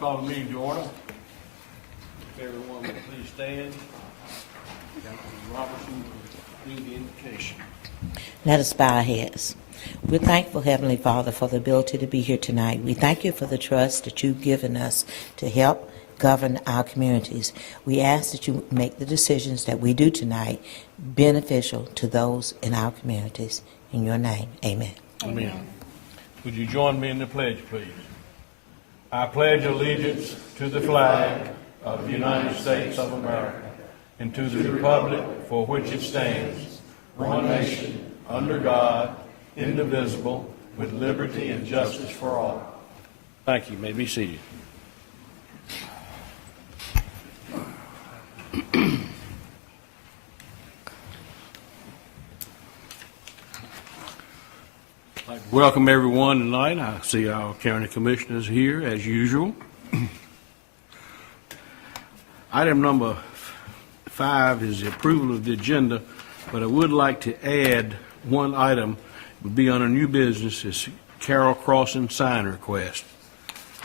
Call the meeting to order. If everyone will please stand. Councilman Robertson will read the invocation. Let us bow our heads. We're thankful, Heavenly Father, for the ability to be here tonight. We thank you for the trust that you've given us to help govern our communities. We ask that you make the decisions that we do tonight beneficial to those in our communities. In your name, amen. Amen. Would you join me in the pledge, please? I pledge allegiance to the flag of the United States of America and to the republic for which it stands, one nation, under God, indivisible, with liberty and justice for all. Thank you. You may be seated. I'd like to welcome everyone tonight. I see our county commissioners here as usual. Item number 5 is the approval of the agenda, but I would like to add one item. It would be under new business, is Carroll Crossing sign request.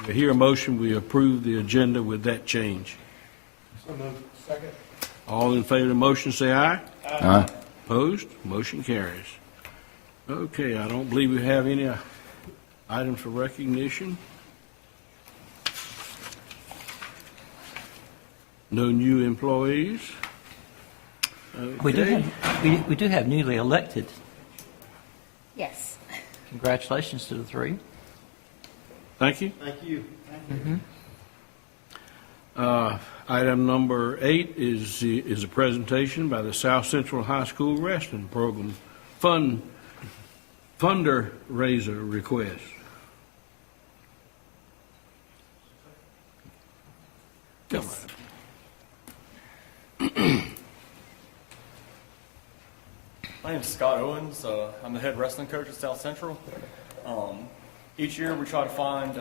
I hear a motion, we approve the agenda with that change. So moved. Second. All in favor of the motion say aye. Aye. Opposed? Motion carries. Okay, I don't believe we have any items for recognition. No new employees. We Okay. do have newly elected. Yes. Congratulations to the three. Thank you. Thank you. Item number 8 is a presentation by the South Central High School Wrestling Program fundraiser request. Come on. My name is Scott Owens. I'm the head wrestling coach at South Central. Each year we try to find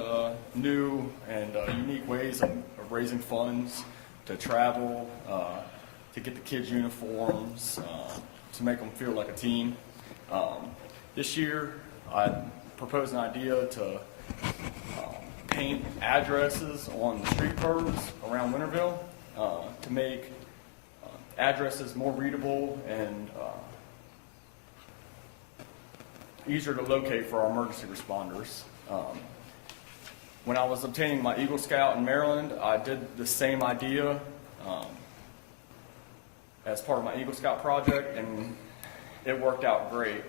new and unique ways of raising funds to travel, to get the kids uniforms, to make them feel like a team. This year I proposed an idea to paint addresses on the street curbs around Winterville to make addresses more readable and easier to locate for our emergency responders. When I was obtaining my Eagle Scout in Maryland, I did the same idea as part of my Eagle Scout project, and it worked out great.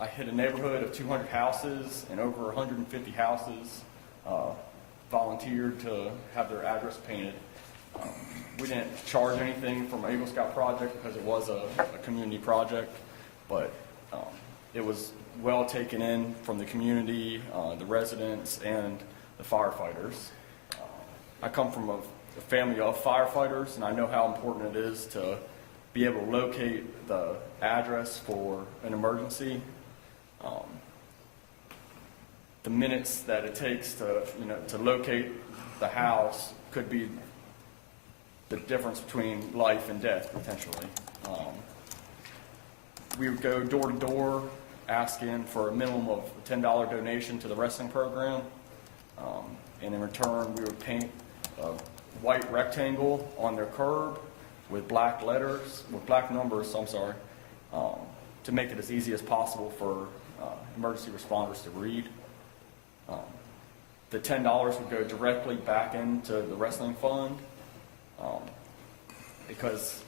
I hit a neighborhood of 200 houses, and over 150 houses volunteered to have their address painted. We didn't charge anything from my Eagle Scout project because it was a community project, but it was well taken in from the community, the residents, and the firefighters. I come from a family of firefighters, and I know how important it is to be able to locate the address for an emergency. The minutes that it takes to locate the house could be the difference between life and death, potentially. We would go door to door asking for a minimum of a $10 donation to the wrestling program. And in return, we would paint a white rectangle on their curb with black numbers, to make it as easy as possible for emergency responders to read. The $10 would go directly back into the wrestling fund because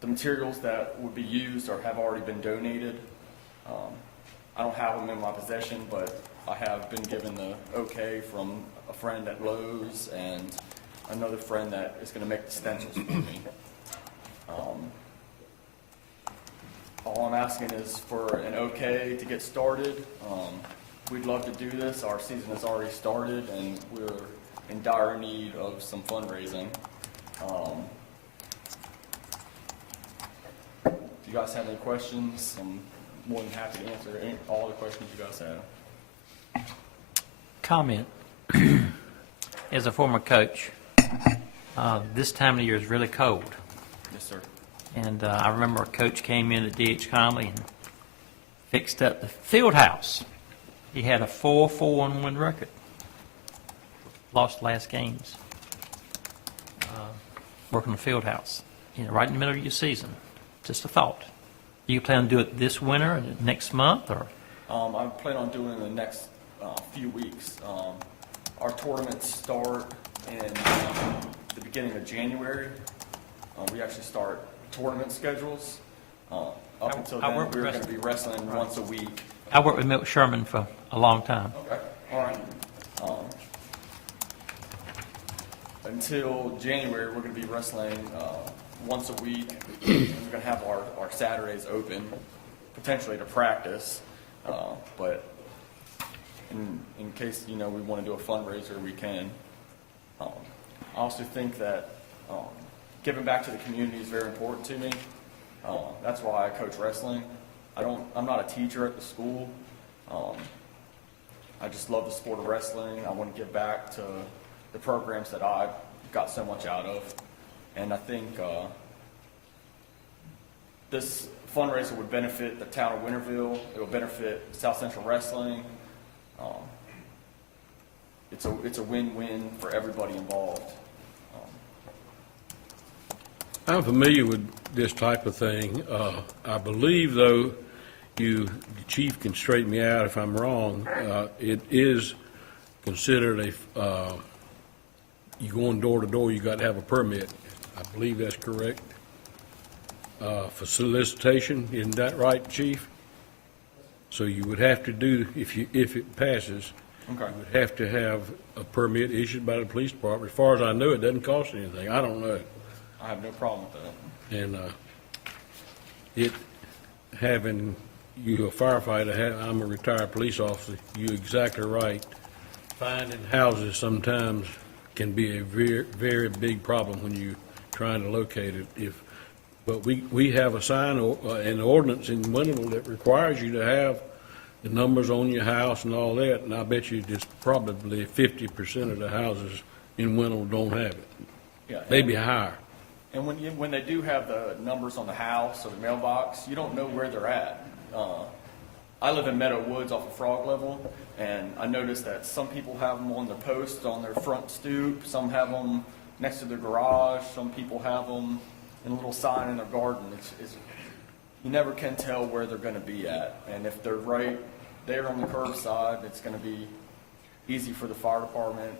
the materials that would be used or have already been donated. I don't have them in my possession, but I have been given the okay from a friend at Lowe's and another friend that is going to make the stencils for me. All I'm asking is for an okay to get started. We'd love to do this. Our season has already started, and we're in dire need of some fundraising. If you guys have any questions, I'm more than happy to answer all the questions you guys have. Comment. As a former coach, this time of year is really cold. Yes, sir. And I remember a coach came in at D.H. Conley and fixed up the field house He had a 4-4-1 record. Lost last games. Working the field house, right in the middle of your season. Just a thought. You plan to do it this winter, or next month, or? I plan on doing it in the next few weeks. Our tournaments start in the beginning of January. We actually start tournament schedules. Up until I then, work with we're going to be wrestling once a week. I worked with Milt Sherman for a long time. Okay, all right. Until January, we're going to be wrestling once a week. We're going to have our Saturdays open, potentially to practice. But in case, we want to do a fundraiser, we can. I also think that giving back to the community is very important to me. That's why I coach wrestling. I'm not a teacher at the school. I just love the sport of wrestling. I want to give back to the programs that I got so much out of. And I think this fundraiser would benefit the town of Winterville. It will benefit South Central Wrestling. It's a win-win for everybody involved. I'm familiar with this type of thing. I believe, though, the chief can straighten me out if I'm wrong, it is considered you going door to door, you got to have a permit. I believe that's correct. For solicitation, isn't that right, chief? So you would have to do, if it passes, Okay. you would have to have a permit issued by the police department. As far as I know, it doesn't cost anything. I don't know. I have no problem with that. And it having you a firefighter, I'm a retired police officer, you're exactly right. Finding houses sometimes can be a very, very big problem when you're trying to locate it. But we have a sign or an ordinance in Winterville that requires you to have the numbers on your house and all that, and I bet you just probably 50% of the houses in Winterville don't have it, Yeah, maybe higher. And when they do have the numbers on the house or the mailbox, you don't know where they're at. I live in Meadow Woods off of Frog Level, and I noticed that some people have them on the post on their front stoop, some have them next to their garage, some people have them in a little sign in their garden. You never can tell where they're going to be at, and if they're right there on the curbside, it's going to be easy for the fire department,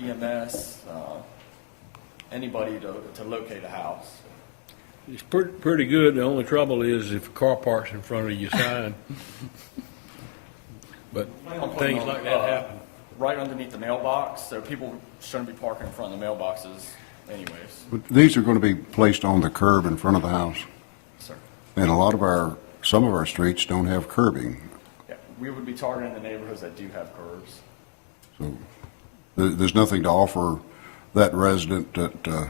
EMS, anybody to locate a house. It's pretty good. The only trouble is if a car parks in front of your sign. But I'm putting things them, like that happen. right underneath the mailbox, so people shouldn't be parking in front of the mailboxes anyways. But these are going to be placed on the curb in front of the house, Sir. and some of our streets don't have curbing. Yeah, we would be targeting the neighborhoods that do have curbs. So there's nothing to offer that resident that,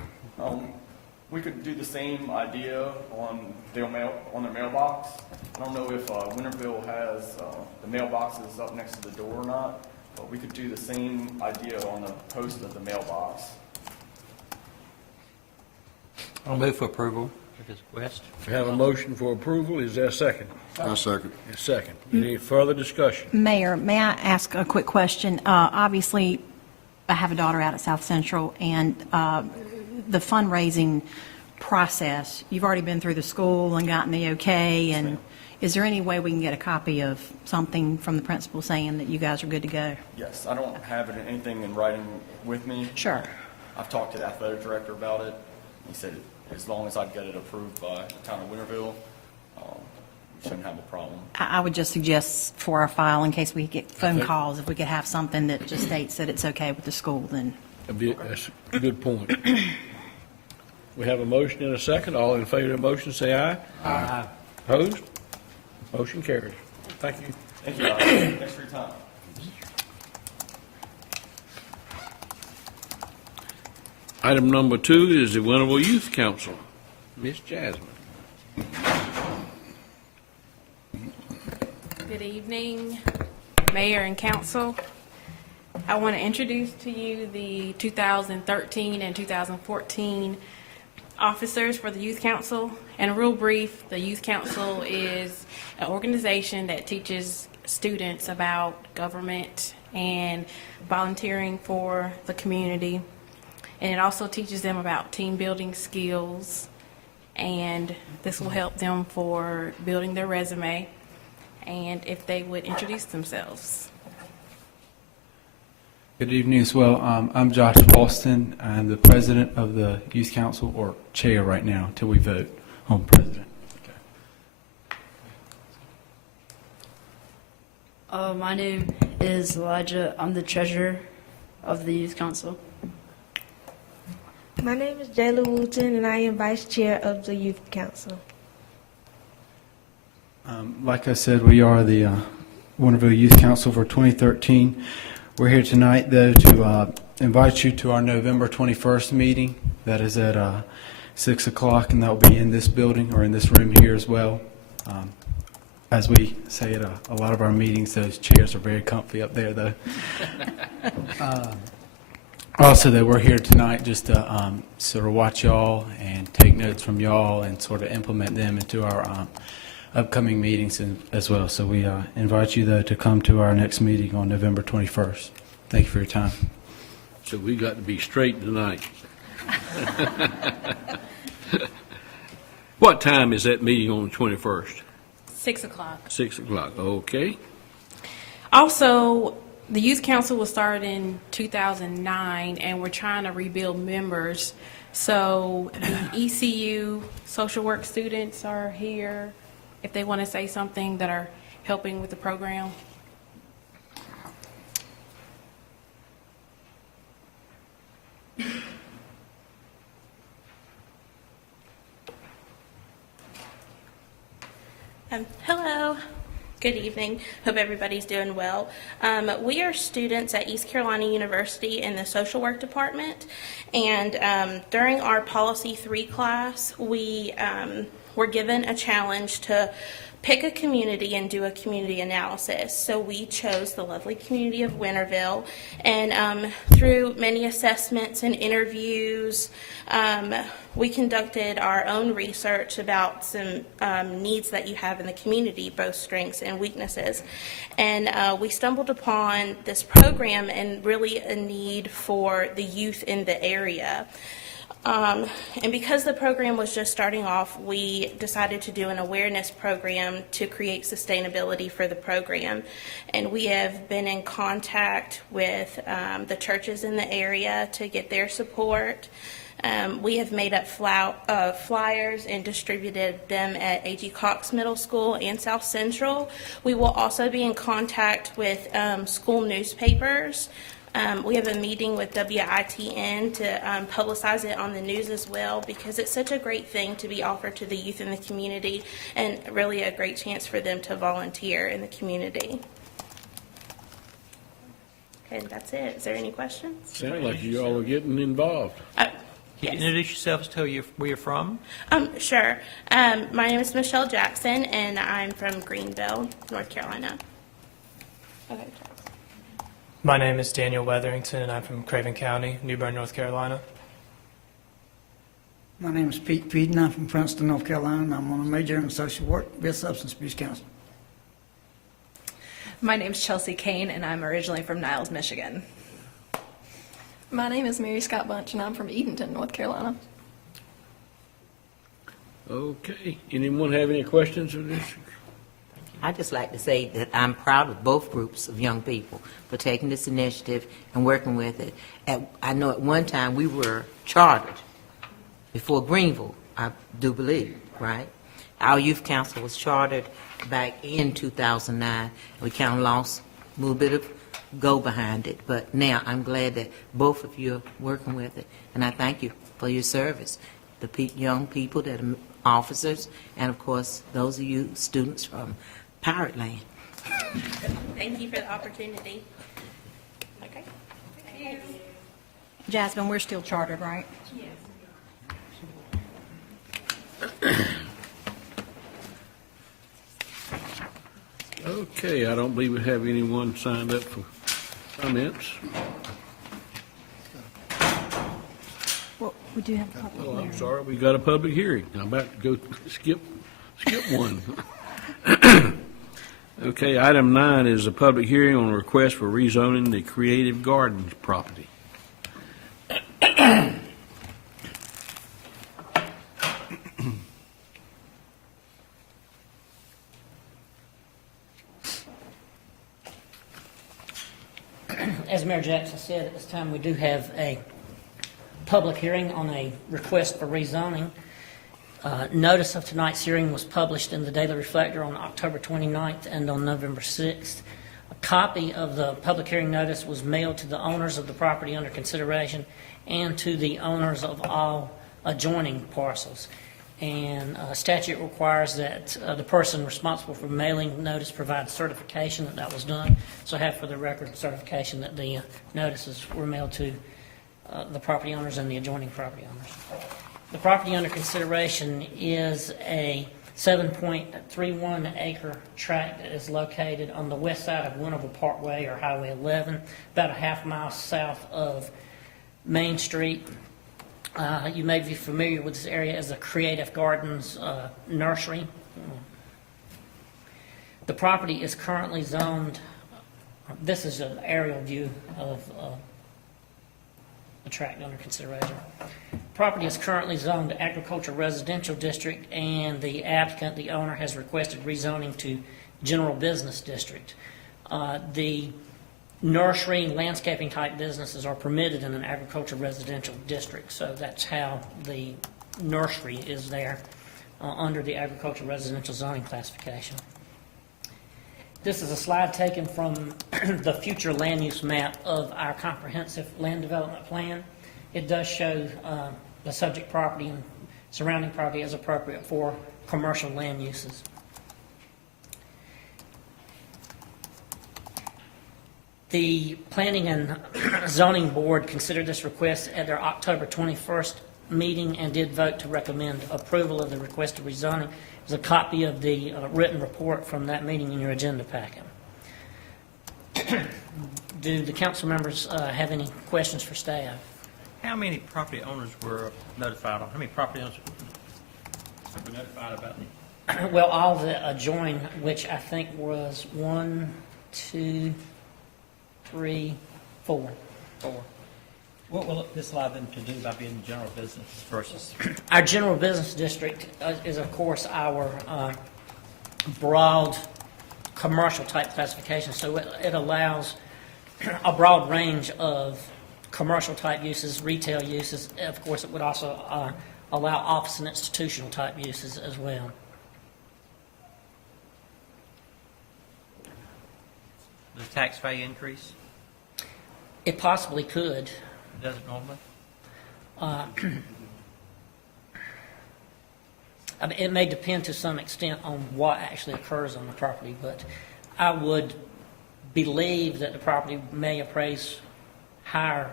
We could do the same idea on their mailbox. I don't know if Winterville has the mailboxes up next to the door or not, but we could do the same idea on the post of the mailbox. I'll move for approval of his request. We have a motion for approval. Is there a second? I second. A second. Any further discussion? Mayor, may I ask a quick question? Obviously, I have a daughter out at South Central, and the fundraising process, you've already been through the school and gotten the okay, and is there any way we can get a copy of something from the principal saying that you guys are good to go? Yes, I don't have anything in writing with me. Sure. I've talked to the athletic director about it. He said as long as I get it approved by the town of Winterville, we shouldn't have a problem. I would just suggest for our file, in case we get phone calls, if we could have something that just states that it's okay with the school, then. That's a good point. We have a motion and a second. All in favor of the motion, say aye. Aye. Opposed? Motion carries. Thank you. Thank you, guys. Thanks for your time. Item number 2 is the Winterville Youth Council. Ms. Jasmine. Good evening, Mayor and Council. I want to introduce to you the 2013 and 2014 officers for the Youth Council. And real brief, the Youth Council is an organization that teaches students about government and volunteering for the community. And it also teaches them about team building skills, and this will help them for building their resume, and if they would introduce themselves. Good evening as well. I'm Josh Boston. I'm the president of the Youth Council, or chair right now, until we vote on president. My name is Elijah. I'm the treasurer of the Youth Council. My name is Jayla Wooten, and I am vice chair of the Youth Council. Like I said, we are the Winterville Youth Council for 2013. We're here tonight, though, to invite you to our November 21st meeting. That is at 6 o'clock, and that will be in this building or in this room here as well. As we say at a lot of our meetings, those chairs are very comfy up there, though. Also, though, we're here tonight just to sort of watch y'all and take notes from y'all and sort of implement them into our upcoming meetings as well. So we invite you, though, to come to our next meeting on November 21st. Thank you for your time. So we got to be straight tonight. What time is that meeting on the 21st? 6 o'clock. 6 o'clock, okay. Also, the Youth Council was started in 2009, and we're trying to rebuild members. So the ECU social work students are here if they want to say something that are helping with the program. Hello. Good evening. Hope everybody's doing well. We are students at East Carolina University in the social work department, and during our Policy 3 class, we were given a challenge to pick a community and do a community analysis. So we chose the lovely community of Winterville, and through many assessments and interviews, we conducted our own research about some needs that you have in the community, both strengths and weaknesses. And we stumbled upon this program and really a need for the youth in the area. And because the program was just starting off, we decided to do an awareness program to create sustainability for the program. And we have been in contact with the churches in the area to get their support. We have made up flyers and distributed them at A.G. Cox Middle School and South Central. We will also be in contact with school newspapers. We have a meeting with WITN to publicize it on the news as well, because it's such a great thing to be offered to the youth in the community, and really a great chance for them to volunteer in the community. Okay, that's it. Is there any questions? Sounds like you all are getting involved. Can Yes. you introduce yourselves, tell you where you're from? Sure. My name is Michelle Jackson, and I'm from Greenville, North Carolina. Okay. My name is Daniel Weatherington, and I'm from Craven County, New Bern, North Carolina. My name is Pete Peden. I'm from Princeton, North Carolina, and I'm on a major in social work with substance abuse counseling. My name's Chelsea Kane, and I'm originally from Niles, Michigan. My name is Mary Scott Bunch, and I'm from Edenton, North Carolina. Okay. Anyone have any questions of this? I'd just like to say that I'm proud of both groups of young people for taking this initiative and working with it. I know at one time we were chartered before Greenville, I do believe, right? Our youth council was chartered back in 2009. We kind of lost a little bit of go behind it, but now I'm glad that both of you are working with it, and I thank you for your service. The young people that are officers, and of course those of you students from Pirate Land. Thank you for the opportunity. Okay. Jasmine, we're still chartered, right? Okay, I don't believe we have anyone signed up for comments. Well, we do have a public Oh, I'm hearing. sorry, we got a public hearing. I'm about to go skip one. Okay, item 9 is a public hearing on a request for rezoning the Creative Gardens property. As Mayor Jackson said, at this time we do have a public hearing on a request for rezoning. Notice of tonight's hearing was published in the Daily Reflector on October 29th and on November 6th. A copy of the public hearing notice was mailed to the owners of the property under consideration and to the owners of all adjoining parcels. And statute requires that the person responsible for mailing notice provide certification that that was done. So I have for the record certification that the notices were mailed to the property owners and the adjoining property owners. The property under consideration is a 7.31 acre tract that is located on the west side of Winterville Parkway or Highway 11, about a half mile south of Main Street. You may be familiar with this area as the Creative Gardens Nursery. The property is currently zoned, this is an aerial view of the tract under consideration. Property is currently zoned Agriculture Residential District, and the applicant, the owner, has requested rezoning to General Business District. The nursery and landscaping type businesses are permitted in an agriculture residential district, so that's how the nursery is there under the agriculture residential zoning classification. This is a slide taken from the future land use map of our comprehensive land development plan. It does show the subject property and surrounding property as appropriate for commercial land uses. The Planning and Zoning Board considered this request at their October 21st meeting and did vote to recommend approval of the request of rezoning. There's a copy of the written report from that meeting in your agenda packet. Do the council members have any questions for staff? How many property owners were notified? How many property owners were notified about it? Well, all the adjoining, which I think was 1, 2, 3, 4. What will this allow them to do by being general business versus? Our general business district is, of course, our broad commercial type classification. So it allows a broad range of commercial type uses, retail uses. Of course, it would also allow office and institutional type uses as well. Does tax value increase? It possibly could. Does it normally? I mean, it may depend to some extent on what actually occurs on the property, but I would believe that the property may appraise higher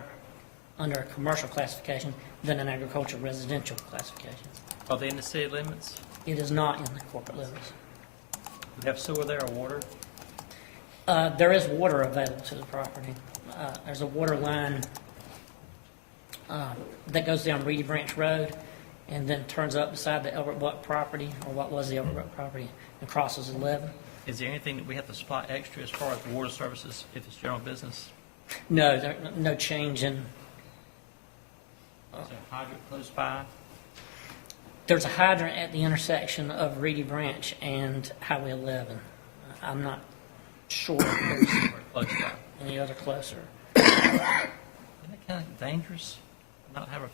under a commercial classification than an agricultural residential classification. Are they in the city limits? It is not in the corporate limits. Do they have sewer there or water? There is water available to the property. There's a water line that goes down Reedy Branch Road and then turns up beside the Elbert Buck property, or what was the Elbert Buck property, and crosses 11. Is there anything that we have to supply extra as far as water services if it's general business? No, no change in. Is there a hydrant close by? There's a hydrant at the intersection of Reedy Branch and Highway 11. I'm not sure if there's Close by. any other closer. Isn't that kind of dangerous? Not have a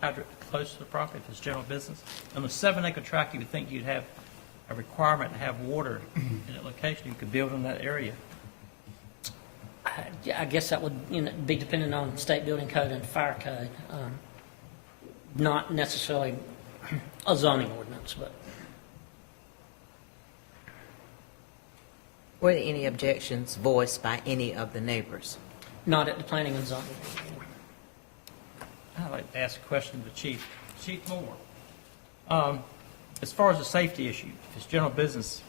hydrant close to the property if it's general business? On a 7-acre tract, you would think you'd have a requirement to have water in that location. You could build in that area. I guess that would be dependent on state building code and fire code, not necessarily a zoning ordinance, but. Were there any objections voiced by any of the neighbors? Not at the planning and zoning. I'd like to ask a question to the chief. Chief Moore, as far as the safety issue, if it's general business.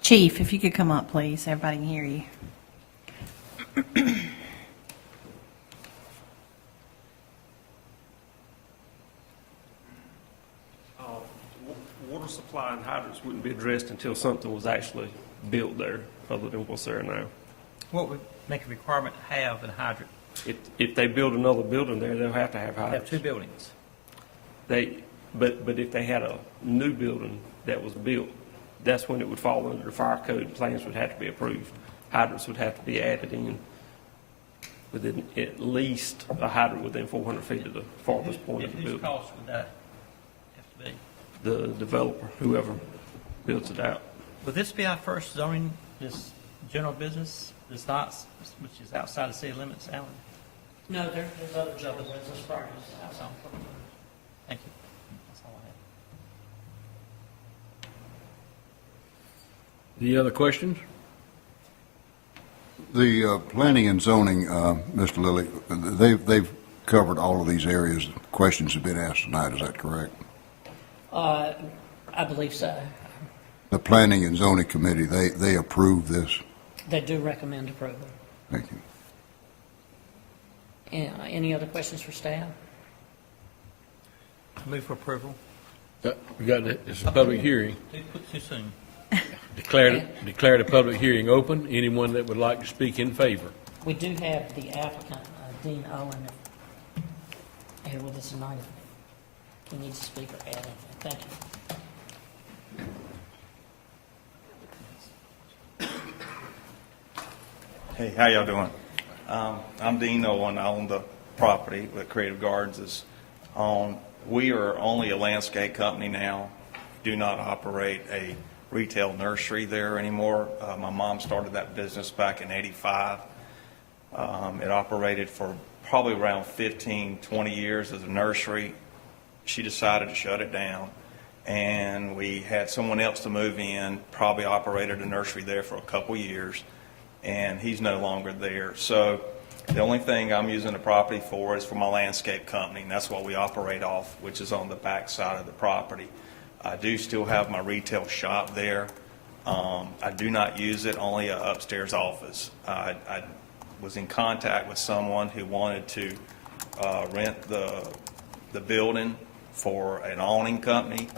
Chief, if you could come up, please. Everybody can hear you. Water water supply and hydrants wouldn't be addressed until something was actually built there, other than what's there now. What would make a requirement to have a hydrant? If they build another building there, they'll have to have Have hydrants. two buildings. But if they had a new building that was built, that's when it would fall under the fire code. Plans would have to be approved. Hydrants would have to be added in within at least a hydrant within 400 feet of the farthest point of the Whose building. cost would that have to be? The developer, whoever builds it out. Would this be our first zoning, this general business, this not, which is outside the city limits, Alan? No, there's other general business properties outside. Thank you. That's all I have. Any other questions? The planning and zoning, Mr. Lilly, they've covered all of these areas. Questions have been asked tonight, is that correct? I believe so. The Planning and Zoning Committee, they approve this? They do recommend approval. Thank you. Any other questions for staff? Move for approval. We got it. It's a public hearing. Too soon. Declare the public hearing open. Anyone that would like to speak in favor? We do have the applicant, Dean Owen, here with us tonight. If he needs to speak or add anything. Thank you. Hey, how y'all doing? I'm Dean Owen. I own the property that Creative Gardens is on. We are only a landscape company now. Do not operate a retail nursery there anymore. My mom started that business back in '85. It operated for probably around 15, 20 years as a nursery. She decided to shut it down, and we had someone else to move in, probably operated a nursery there for a couple years, and he's no longer there. So the only thing I'm using the property for is for my landscape company, and that's what we operate off, which is on the back side of the property. I do still have my retail shop there. I do not use it, only an upstairs office. I was in contact with someone who wanted to rent the building for an awning company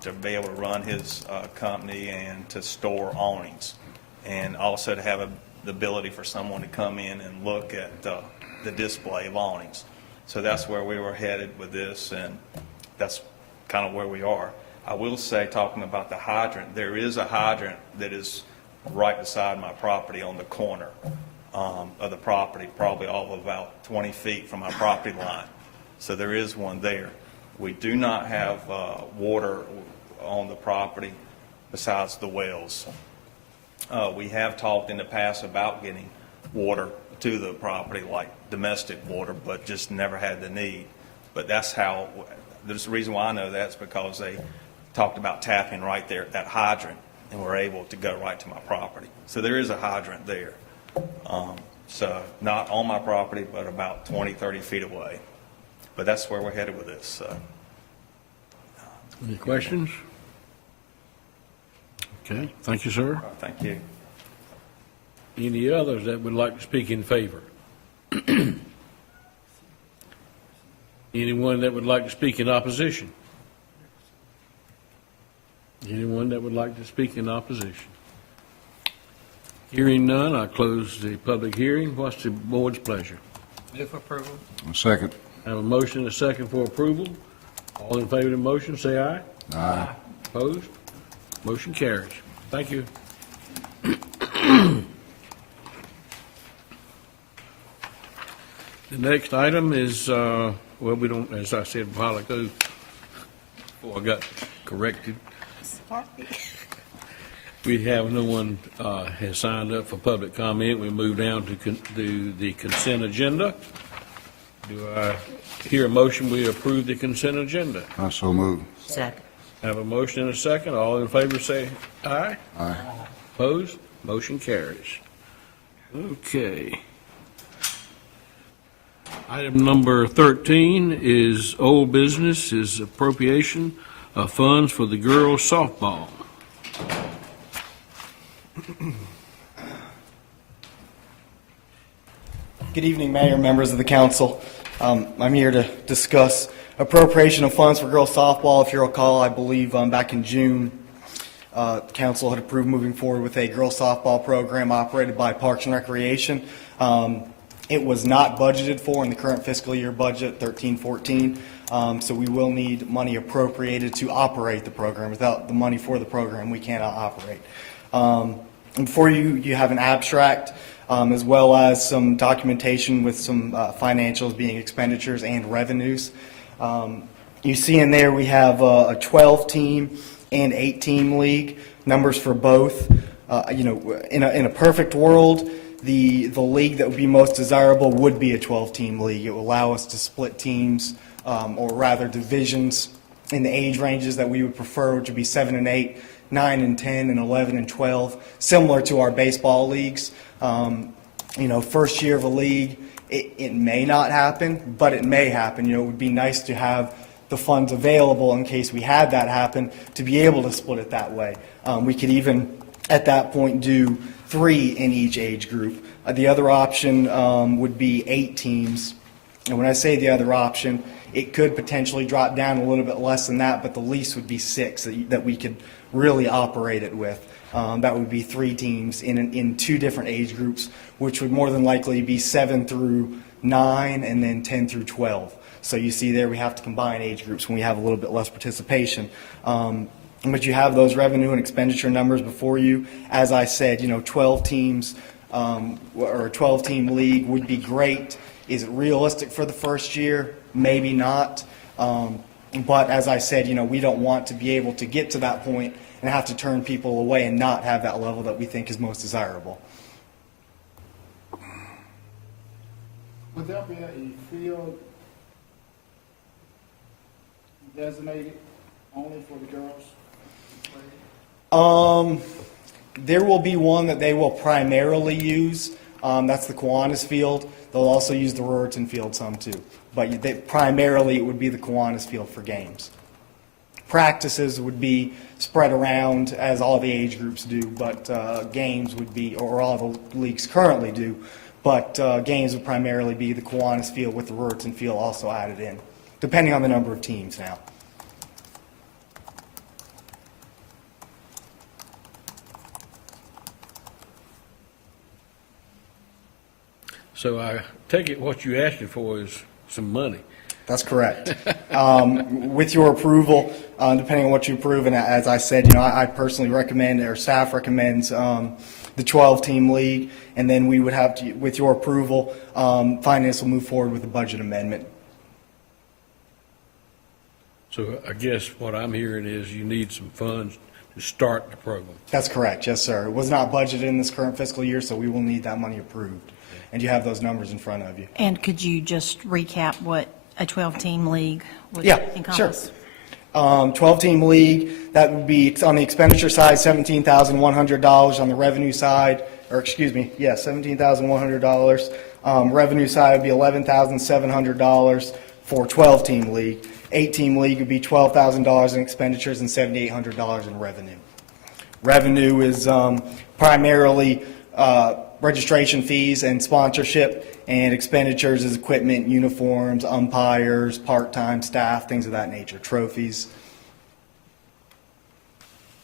to be able to run his company and to store awnings, and also to have the ability for someone to come in and look at the display of awnings. So that's where we were headed with this, and that's kind of where we are. I will say, talking about the hydrant, there is a hydrant that is right beside my property on the corner of the property, probably all of about 20 feet from my property line. So there is one there. We do not have water on the property besides the wells. We have talked in the past about getting water to the property, like domestic water, but just never had the need. But that's how, there's the reason why I know that's because they talked about tapping right there at that hydrant, and we're able to go right to my property. So there is a hydrant there. So not on my property, but about 20, 30 feet away. But that's where we're headed with this. Any questions? Okay, thank you, sir. Thank you. Any others that would like to speak in favor? Anyone that would like to speak in opposition? Anyone that would like to speak in opposition? Hearing none, I close the public hearing. What's the board's pleasure? Move for approval. Second. I have a motion and a second for approval. All in favor of the motion, say aye. Aye. Opposed? Motion carries. Thank you. The next item is, well, we don't, as I said a while ago, before I got corrected, we have no one has signed up for public comment. We move down to the consent agenda. Do I hear a motion we approve the consent agenda? I so move. Second. Have a motion and a second. All in favor say aye. Aye. Opposed? Motion carries. Okay. Item number 13 is old business, is appropriation of funds for the girls softball. Good evening, Mayor, members of the council. I'm here to discuss appropriation of funds for girls softball. If you recall, I believe back in June, council had approved moving forward with a girls softball program operated by Parks and Recreation. It was not budgeted for in the current fiscal year budget, 13-14. So we will need money appropriated to operate the program. Without the money for the program, we cannot operate. And before you have an abstract, as well as some documentation with some financials being expenditures and revenues. You see in there we have a 12-team and 8-team league, numbers for both. In a perfect world, the league that would be most desirable would be a 12-team league. It will allow us to split teams, or rather divisions, in the age ranges that we would prefer, which would be 7 and 8, 9 and 10, and 11 and 12, similar to our baseball leagues. First year of a league, it may not happen, but it may happen. It would be nice to have the funds available in case we had that happen to be able to split it that way. We could even, at that point, do 3 in each age group. The other option would be 8 teams. And when I say the other option, it could potentially drop down a little bit less than that, but the least would be 6 that we could really operate it with. That would be 3 teams in 2 different age groups, which would more than likely be 7 through 9 and then 10 through 12. So you see there we have to combine age groups when we have a little bit less participation. But you have those revenue and expenditure numbers before you. As I said, 12 teams or a 12-team league would be great. Is it realistic for the first year? Maybe not. But as I said, we don't want to be able to get to that point and have to turn people away and not have that level that we think is most desirable. Would there be a field designated only for the girls? There will be one that they will primarily use. That's the Kiwanis field. They'll also use the Ruritan field some too. But primarily it would be the Kiwanis field for games. Practices would be spread around as all the age groups do, but games would be, or all the leagues currently do, but games would primarily be the Kiwanis field with the Ruritan field also added in, depending on the number of teams now. So I take it what you asking for is some money. That's correct. With your approval, depending on what you approve, and as I said, I personally recommend, or staff recommends, the 12-team league, and then we would have to, with your approval, finance will move forward with a budget amendment. So I guess what I'm hearing is you need some funds to start the program. That's correct, yes, sir. It was not budgeted in this current fiscal year, so we will need that money approved. And you have those numbers in front of you. And could you just recap what a 12-team league would encompass? Sure. 12-team league, that would be on the expenditure side, $17,100. On the revenue side, $17,100. Revenue side would be $11,700 for 12-team league. 8-team league would be $12,000 in expenditures and $7,800 in revenue. Revenue is primarily registration fees and sponsorship, and expenditures is equipment, uniforms, umpires, part-time staff, things of that nature, trophies.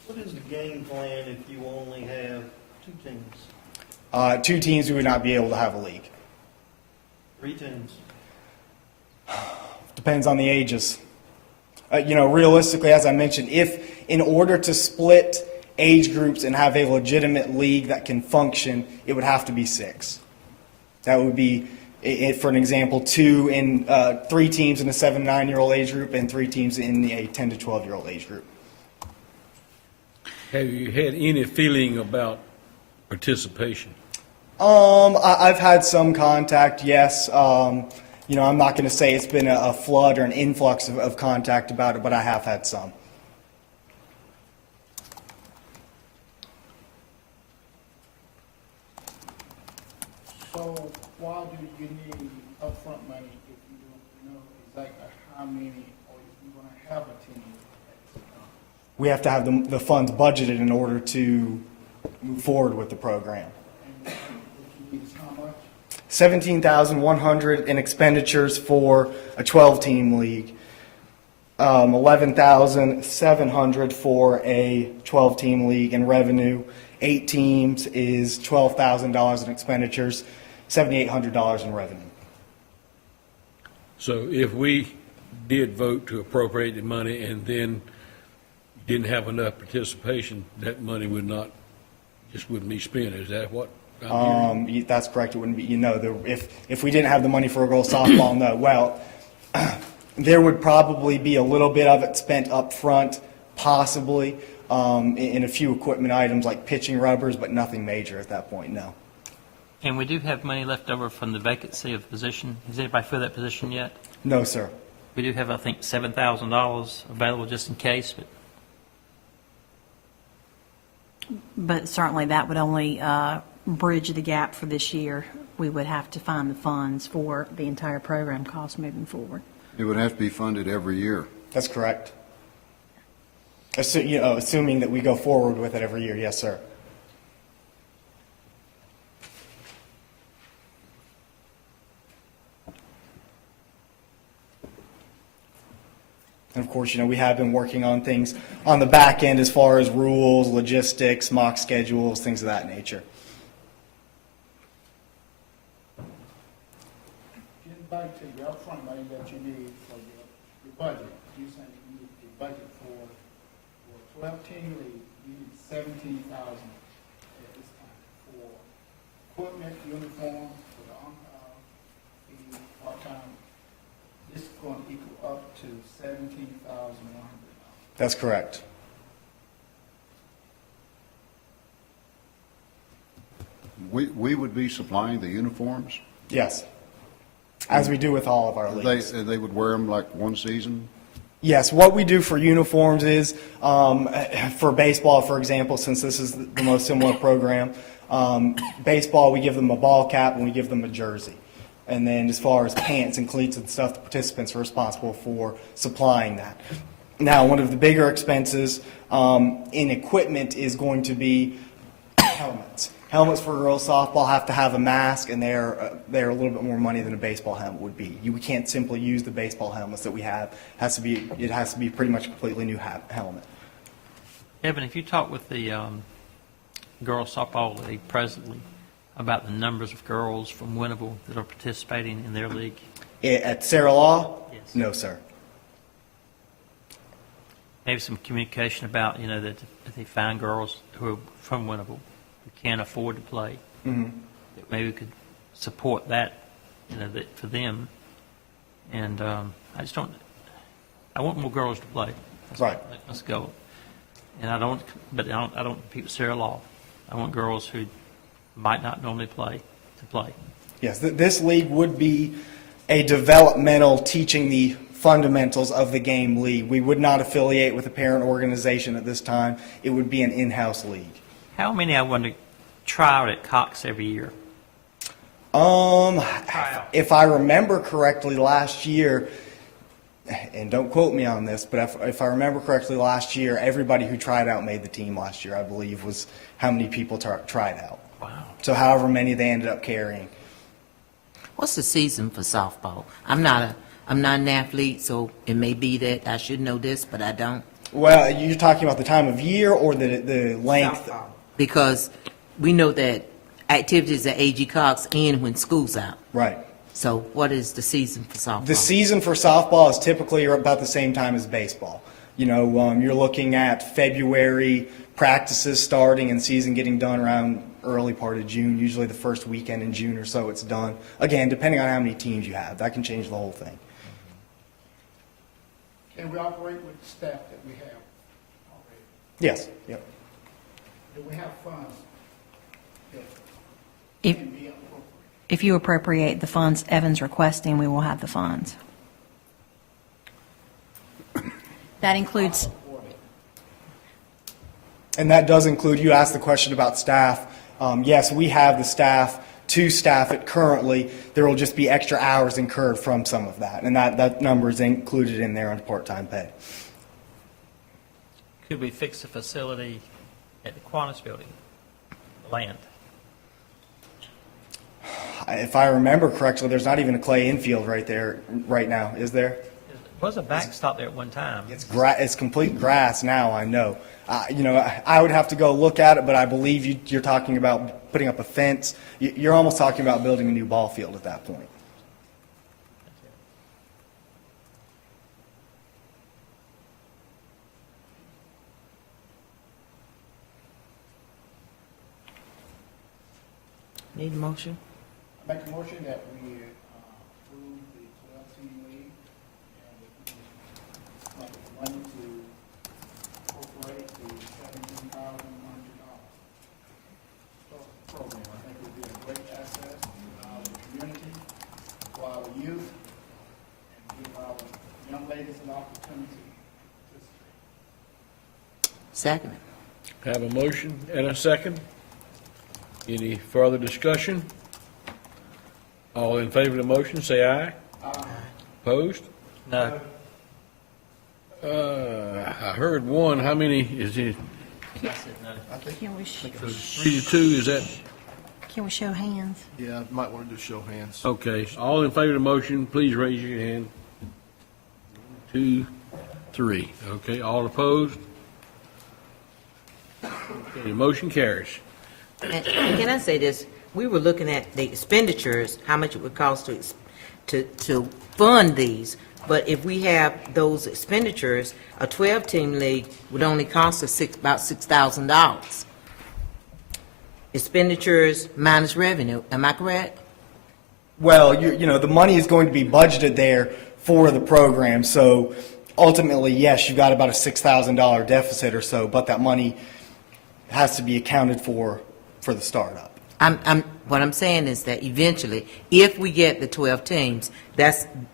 What is the game plan if you only have 2 teams? 2 teams, we would not be able to have a league. 3 teams? Depends on the ages. Realistically, as I mentioned, if in order to split age groups and have a legitimate league that can function, it would have to be 6. That would be, for an example, 3 teams in the 7 to 9-year-old age group and 3 teams in a 10 to 12-year-old age group. Have you had any feeling about participation? I've had some contact, yes. I'm not going to say it's been a flood or an influx of contact about it, but I have had some. So why do you need upfront money if you don't know exactly how many, or if you're going to have a team? We have to have the funds budgeted in order to move forward with the program. And what you need is how much? $17,100 in expenditures for a 12-team league. $11,700 for a 12-team league in revenue. 8 teams is $12,000 in expenditures, $7,800 in revenue. So if we did vote to appropriate the money and then didn't have enough participation, that money would not, just wouldn't be spent, is that what I'm hearing? That's correct. It wouldn't be, if we didn't have the money for a girls softball, no. Well, there would probably be a little bit of it spent up front, possibly, in a few equipment items like pitching rubbers, but nothing major at that point, no. And we do have money left over from the vacancy of the position. Has anybody filled that position yet? No, sir. We do have, I think, $7,000 available just in case, But certainly that would only bridge the gap for this year. We would have to find the funds for the entire program cost moving forward. It would have to be funded every year. That's correct. Assuming that we go forward with it every year, yes, sir. And of course, we have been working on things on the back end as far as rules, logistics, mock schedules, things of that nature. Getting back to your upfront money that you need for your budget, you saying you need your budget for 12-team league, you need $17,000 at this time for equipment, uniforms, for the part-time. This is going to equal up to $17,100. That's correct. We would be supplying the uniforms? Yes. As we do with all of our leagues. They would wear them like one season? Yes, what we do for uniforms is, for baseball, for example, since this is the most similar program, baseball, we give them a ball cap and we give them a jersey. And then as far as pants and cleats and stuff, the participants are responsible for supplying that. Now, one of the bigger expenses in equipment is going to be helmets. Helmets for girls softball have to have a mask, and they're a little bit more money than a baseball helmet would be. We can't simply use the baseball helmets that we have. It has to be pretty much a completely new helmet. Evan, if you talk with the girls softball league presently about the numbers of girls from Winterville that are participating in their league? At Sarah Law? Yes. No, sir. Maybe some communication about, that if they find girls who are from Winterville who can't afford to play, Mm-hmm. that maybe we could support that, that for them. And I want more girls to play. Right. Let's go. And I don't compete with Sarah Law. I want girls who might not normally play to play. Yes, this league would be a developmental teaching the fundamentals of the game league. We would not affiliate with a parent organization at this time. It would be an in-house league. How many, I wonder, try out at Cox every year? If I remember correctly last year, and don't quote me on this, but if I remember correctly last year, everybody who tried out made the team last year, I believe, was how many people tried out. Wow. So however many they ended up carrying. What's the season for softball? I'm not an athlete, so it may be that I should know this, but I don't. Well, you're talking about the time of year or the length? Softball. Because we know that activities at A.G. Cox end when school's out. Right. So what is the season for softball? The season for softball is typically about the same time as baseball. You're looking at February, practices starting and season getting done around early part of June, usually the first weekend in June or so it's done. Again, depending on how many teams you have, that can change the whole thing. Can we operate with the staff that we have already? Yes, yep. Do we have funds that If, can be appropriate? if you appropriate the funds Evan's requesting, we will have the funds. That includes, And that does include, you asked the question about staff. Yes, we have the staff to staff it currently. There will just be extra hours incurred from some of that, and that number is included in there on part-time pay. Could we fix the facility at the Kiwanis building, land? If I remember correctly, there's not even a clay infield right there right now, is there? Was a backstop there at one time. It's complete grass now, I know. I would have to go look at it, but I believe you're talking about putting up a fence. You're almost talking about building a new ball field at that point. Need a motion? I make a motion that we approve the 12-team league and the money to appropriate the $17,100 program. I think it would be a great asset for our community, for our youth, and give our young ladies an opportunity to participate. Second. Have a motion and a second. Any further discussion? All in favor of the motion, say aye. Aye. Opposed? No. I heard one. How many is it? I said no. Can we, 3 to 2, is that? can we show hands? Yeah, I might want to do show hands. Okay, all in favor of the motion, please raise your hand. 2, 3. Okay, all opposed? Okay, the motion carries. And can I say this? We were looking at the expenditures, how much it would cost to fund these. But if we have those expenditures, a 12-team league would only cost us about $6,000. Expenditures minus revenue. Am I correct? Well, the money is going to be budgeted there for the program. So ultimately, yes, you've got about a $6,000 deficit or so, but that money has to be accounted for the startup. What I'm saying is that eventually, if we get the 12 teams,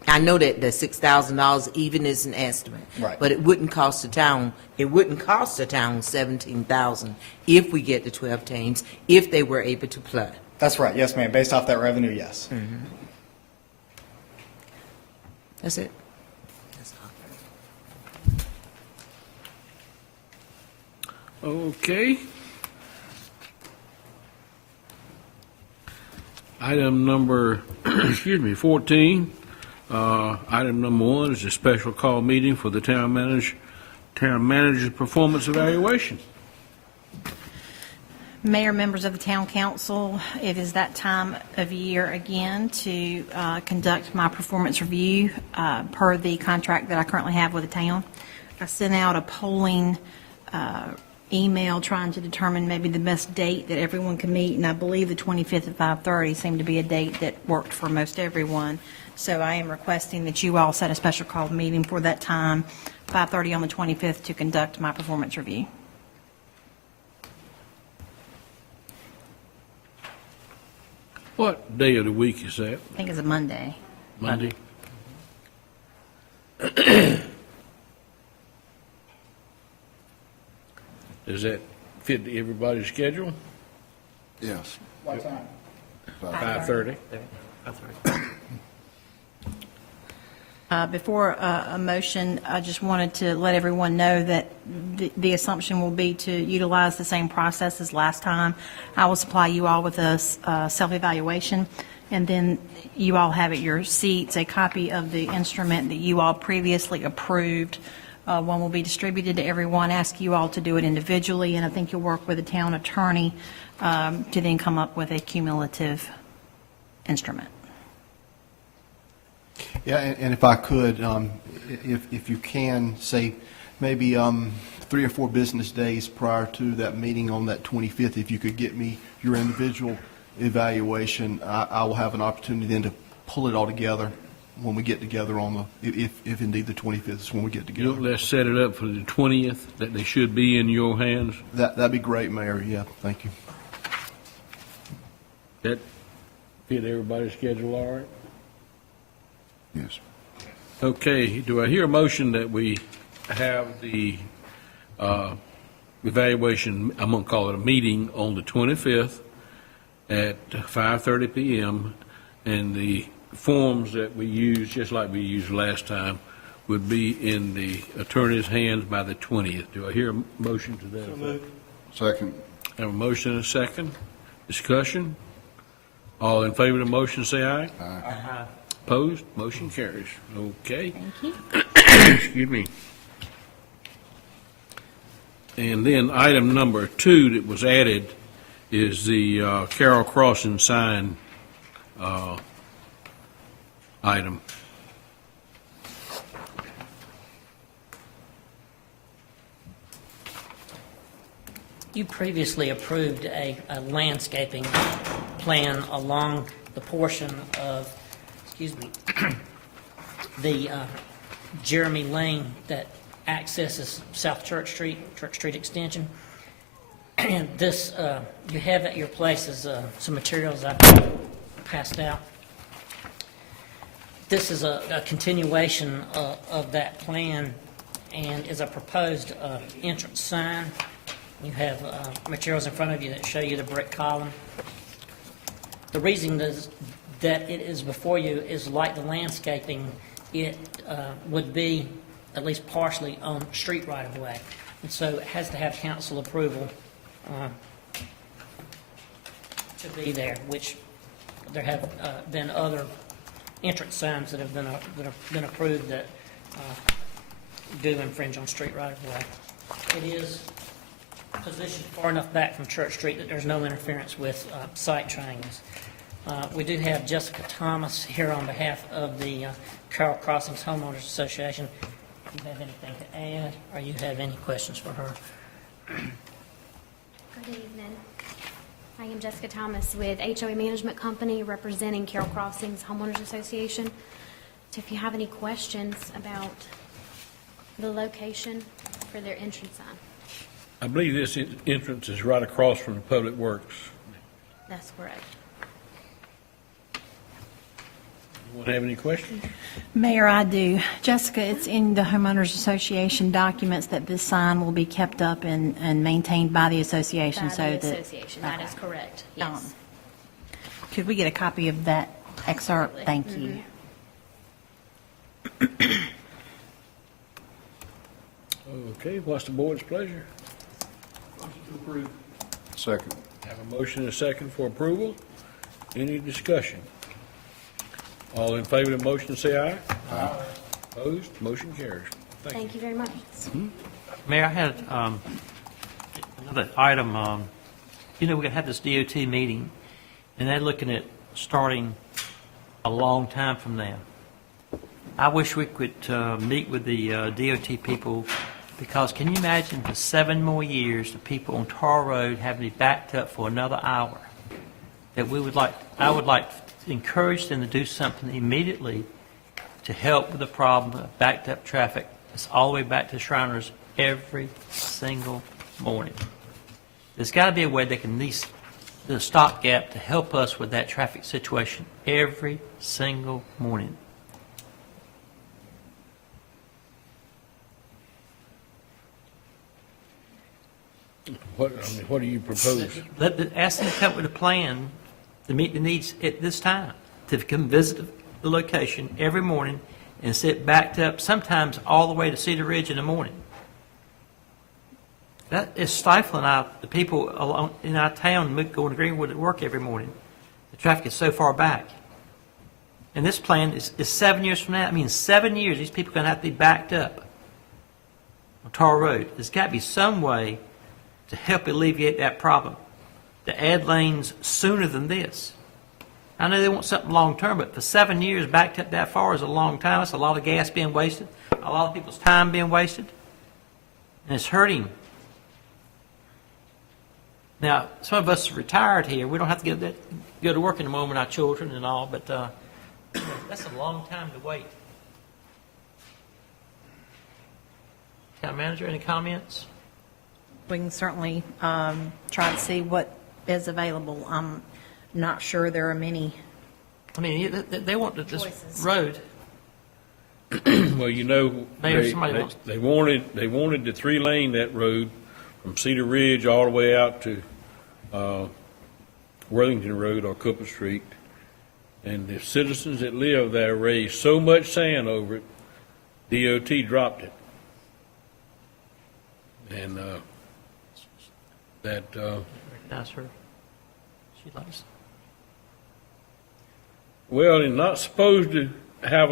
I know that the $6,000 even is an estimate. Right. But it wouldn't cost the town $17,000 if we get the 12 teams, if they were able to play. That's right. Yes, ma'am. Based off that revenue, yes. Mm-hmm. That's it. Okay. Item number, 14. Item number 1 is a special call meeting for the town manager's performance evaluation. Mayor, members of the town council, it is that time of year again to conduct my performance review per the contract that I currently have with the town. I sent out a polling email trying to determine maybe the best date that everyone can meet, and I believe the 25th at 5:30 seemed to be a date that worked for most everyone. So I am requesting that you all set a special call meeting for that time, 5:30 on the 25th, to conduct my performance review. What day of the week is that? I think it's a Monday. Monday? Does that fit everybody's schedule? Yes. What time? 5:30. Before a motion, I just wanted to let everyone know that the assumption will be to utilize the same process as last time. I will supply you all with a self-evaluation, and then you all have at your seats a copy of the instrument that you all previously approved. One will be distributed to everyone, ask you all to do it individually, and I think you'll work with the town attorney to then come up with a cumulative instrument. Yeah, and if I could, if you can, say maybe 3 or 4 business days prior to that meeting on that 25th, if you could get me your individual evaluation, I will have an opportunity then to pull it all together when we get together on if indeed the 25th is when we get together. Let's set it up for the 20th, that they should be in your hands. That'd be great, Mayor. Yeah, thank you. That fit everybody's schedule all right? Yes. Okay, do I hear a motion that we have the evaluation, I'm going to call it a meeting, on the 25th at 5:30 p.m., and the forms that we use, just like we used last time, would be in the attorney's hands by the 20th. Do I hear a motion to that effect? Second. I have a motion and a second. Discussion? All in favor of the motion, say aye. Aye. Opposed? Motion carries. Okay. Thank you. Excuse me. And then item number 2 that was added is the Carroll Crossing sign item. You previously approved a landscaping plan along the portion of, the Jeremy Lane that accesses South Church Street Extension. And this, you have at your place is some materials I passed out. This is a continuation of that plan and is a proposed entrance sign. You have materials in front of you that show you the brick column. The reason that it is before you is like the landscaping, it would be at least partially on street right-of-way. And so it has to have council approval to be there, which there have been other entrance signs that have been approved that do infringe on street right-of-way. It is positioned far enough back from Church Street that there's no interference with sight triangles. We do have Jessica Thomas here on behalf of the Carroll Crossings Homeowners Association. Do you have anything to add, or you have any questions for her? Good evening. I am Jessica Thomas with HOA Management Company representing Carroll Crossings Homeowners Association. So if you have any questions about the location for their entrance sign. I believe this entrance is right across from the Public Works. That's correct. Anyone have any questions? Mayor, I do. Jessica, it's in the homeowners association documents that this sign will be kept up and maintained by the association. By the association, that is correct, yes. Could we get a copy of that excerpt? Thank you. Okay, what's the board's pleasure? Motion to approve. Second. Have a motion and a second for approval. Any discussion? All in favor of the motion, say aye. Aye. Opposed? Motion carries. Thank you very much. Mayor, I had another item. We're going to have this DOT meeting, and they're looking at starting a long time from now. I wish we could meet with the DOT people, because can you imagine for 7 more years the people on Tar Road having to be backed up for another hour? That I would like to encourage them to do something immediately to help with the problem of backed up traffic. It's all the way back to Shriners every single morning. There's got to be a way they can at least do a stopgap to help us with that traffic situation every single morning. What do you propose? Ask them to come up with a plan to meet the needs at this time, to come visit the location every morning and sit backed up, sometimes all the way to Cedar Ridge in the morning. That is stifling the people in our town going to Greenwood at work every morning. The traffic is so far back. And this plan is 7 years from now. I mean, 7 years, these people are going to have to be backed up on Tar Road. There's got to be some way to help alleviate that problem, to add lanes sooner than this. I know they want something long-term, but for 7 years backed up that far is a long time. It's a lot of gas being wasted, a lot of people's time being wasted, and it's hurting. Now, some of us are retired here. We don't have to go to work in the morning with our children and all, but that's a long time to wait. Town manager, any comments? We can certainly try to see what is available. I'm not sure there are many. I mean, they want this road. Well, you know, Mayor, they wanted the 3-lane, that road from Cedar Ridge all the way out to Worthington Road or Cooper Street. And the citizens that live there raised so much sand over it, DOT dropped it. And That's her. She likes. Well, you're not supposed to have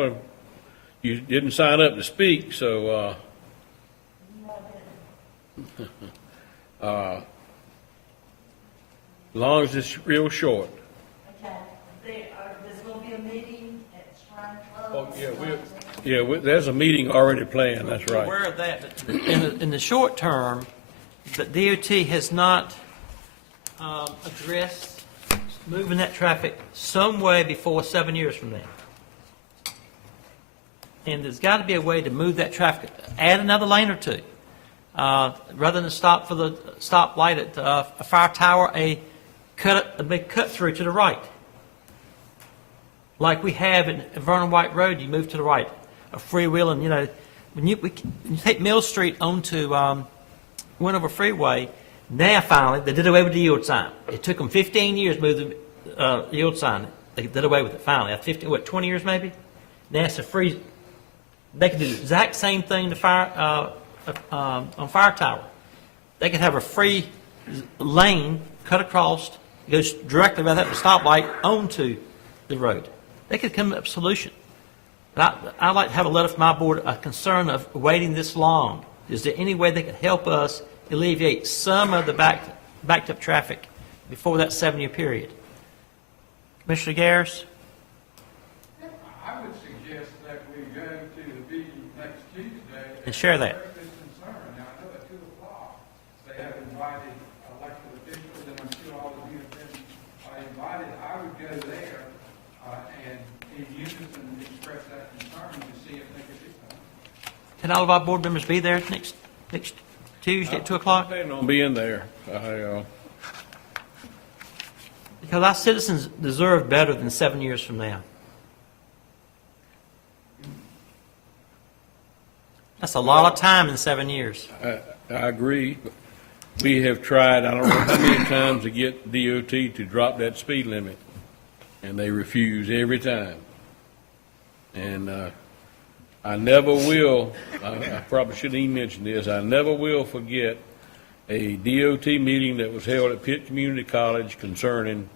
You didn't sign up to speak, so, as long as it's real short. Okay, there's going to be a meeting at Shrine Oh, Club. There's a meeting already planned, that's We're right. aware of that. In the short term, the DOT has not addressed moving that traffic some way before 7 years from now. And there's got to be a way to move that traffic, add another lane or two. Rather than stop for the stoplight at a fire tower, a big cut through to the right. Like we have in Vernon White Road, you move to the right. A freewheeling, when you take Mill Street onto Winterville Freeway, now finally they did away with the yield sign. It took them 15 years to move the yield sign. They did away with it finally. 20 years maybe? Now it's a free. They could do the exact same thing to on Fire Tower. They could have a free lane cut across, goes directly without the stoplight onto the road. They could come up with a solution. But I'd like to have a letter from my board, a concern of waiting this long. Is there any way they could help us alleviate some of the backed up traffic before that 7-year period? Commissioner Garris? I would suggest that we go to the meeting next Tuesday. And share that. Express this concern. Now, I know at 2 o'clock, they have invited elected officials, and I'm sure all of you have been invited. I would go there and in unison express that concern to see if they could do something. Can all of our board members be there next Tuesday at 2 o'clock? I'm planning on being there. Because our citizens deserve better than 7 years from now. That's a lot of time in 7 years. I agree. We have tried, I don't know how many times, to get DOT to drop that speed limit, and they refuse every time. And I never will, I probably shouldn't even mention this, I never will forget a DOT meeting that was held at Pitt Community College concerning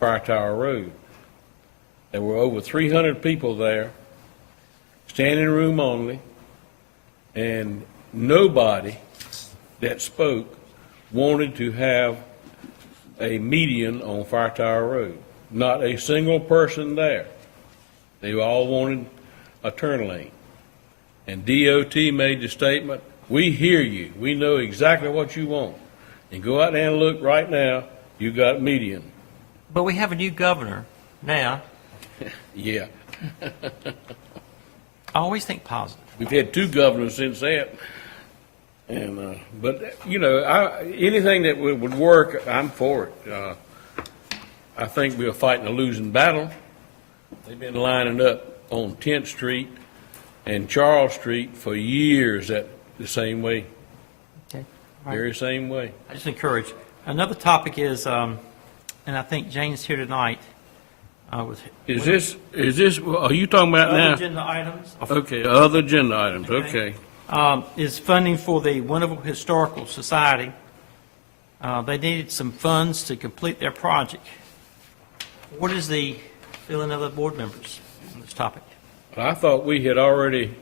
Fire Tower Road. There were over 300 people there, standing room only, and nobody that spoke wanted to have a median on Fire Tower Road. Not a single person there. They all wanted a turn lane. And DOT made the statement, we hear you. We know exactly what you want. And go out there and look right now, you got median. But we have a new governor now. Yeah. I always think positive. We've had 2 governors since that. And, but, anything that would work, I'm for it. I think we're fighting a losing battle. They've been lining up on 10th Street and Charles Street for years the same way. Okay. All right. Very same way. I just encourage. Another topic is, and I think Jane's here tonight. Is this, are you talking about other now? agenda items? Okay, other agenda items, okay. Is funding for the Winterville Historical Society. They needed some funds to complete their project. What is the feeling of the board members on this topic? I thought we had already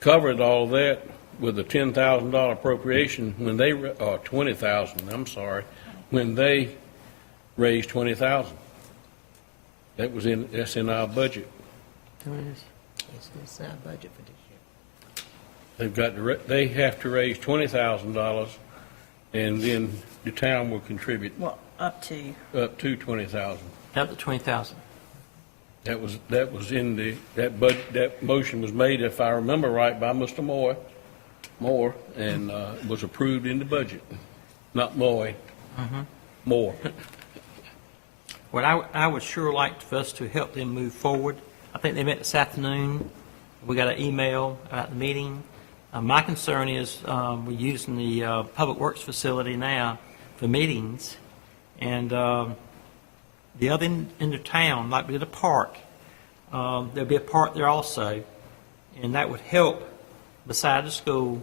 covered all that with a $10,000 appropriation when they, or $20,000, I'm sorry, when they raised $20,000. That's in our budget. It's our budget for this They have to raise $20,000, and then the town will contribute Well, up to. up to $20,000. Up to 20,000. That was in that motion was made, if I remember right, by Mr. Moore, and was approved in the budget. Not Moy, Moore. What I would sure like for us to help them move forward. I think they met this afternoon. We got an email about the meeting. My concern is we're using the Public Works facility now for meetings, and the other end of town, like we did a park, there'll be a park there also, and that would help beside the school,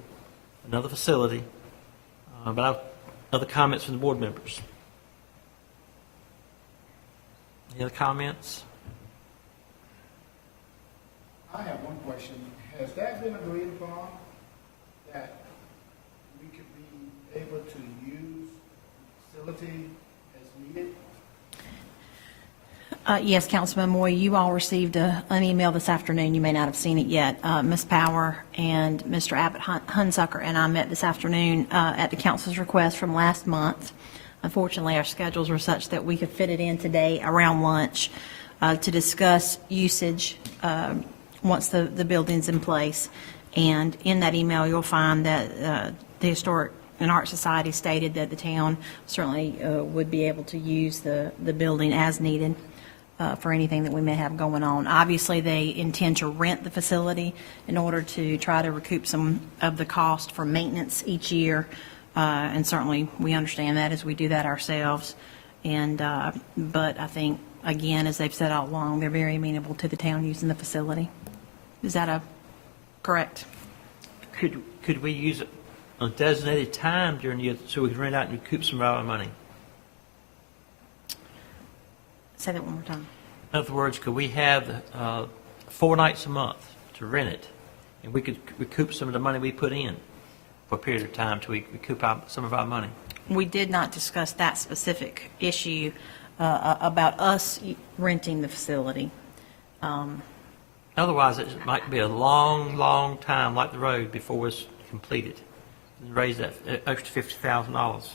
another facility. But I have other comments from the board members. Any other comments? I have one question. question. Has that been agreed upon, that we could be able to use the facility as needed? Yes, Councilman Moy, you all received an email this afternoon. You may not have seen it yet. Ms. Power and Mr. Abbott Hunsucker and I met this afternoon at the council's request from last month. Unfortunately, our schedules were such that we could fit it in today around lunch to discuss usage once the building's in place. And in that email, you'll find that the Historic and Art Society stated that the town certainly would be able to use the building as needed for anything that we may have going on. Obviously, they intend to rent the facility in order to try to recoup some of the cost for maintenance each year. And certainly, we understand that as we do that ourselves. And but I think, again, as they've said all along, they're very amenable to the town using the facility. Is that correct? Could we use it on designated time during the year so we can rent out and recoup some of our money? Say that one more time. In other words, could we have 4 nights a month to rent it, and we could recoup some of the money we put in for a period of time till we recoup some of our money? We did not discuss that specific issue about us renting the facility. Otherwise, it might be a long, long time, like the road, before it's completed, and raise that extra $50,000.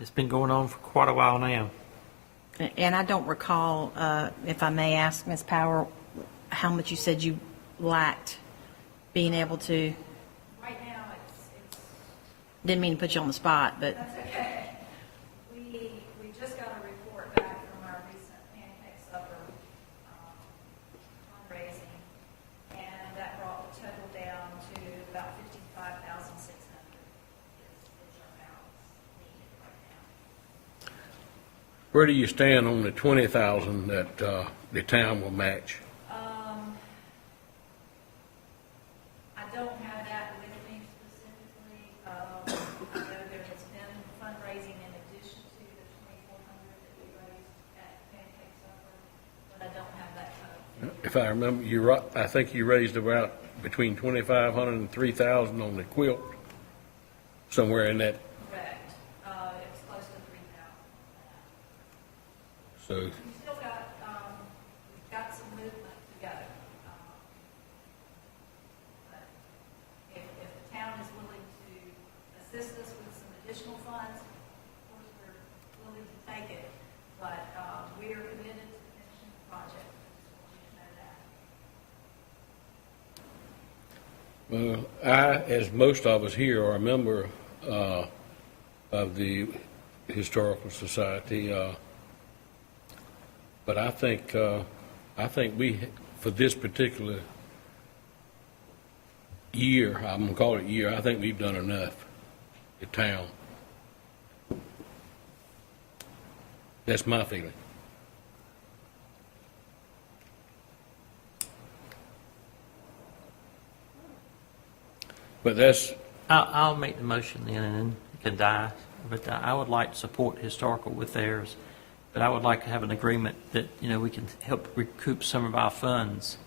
It's been going on for quite a while now. And I don't recall, if I may ask Ms. Power, how much you said you lacked being able to. Right now, it's Didn't mean to put you on the spot, but that's okay. We just got a report back from our recent pancake supper fundraising, and that brought the total down to about $55,600 is our balance needed right now. Where do you stand on the 20,000 that the town will match? I don't have that with me specifically. I know there has been fundraising in addition to the $2,400 that we raised at Pancake Supper, but I don't have that total. If I remember, you're right, I think you raised about between 2,500 and 3,000 on the quilt, somewhere in that. Correct. It's close to 3,000. So We still got, we've got some movement to go. But if the town is willing to assist us with some additional funds, of course, we're willing to take it. But we are committed to finishing the project. I just want you to know that. Well, I, as most of us here, are a member of the Historical Society, but I think we, for this particular year, I'm going to call it year, I think we've done enough, the town. That's my feeling. But that's, I'll make the motion then, and then it can die. But I would like to support Historical with theirs. But I would like to have an agreement that, we can help recoup some of our funds.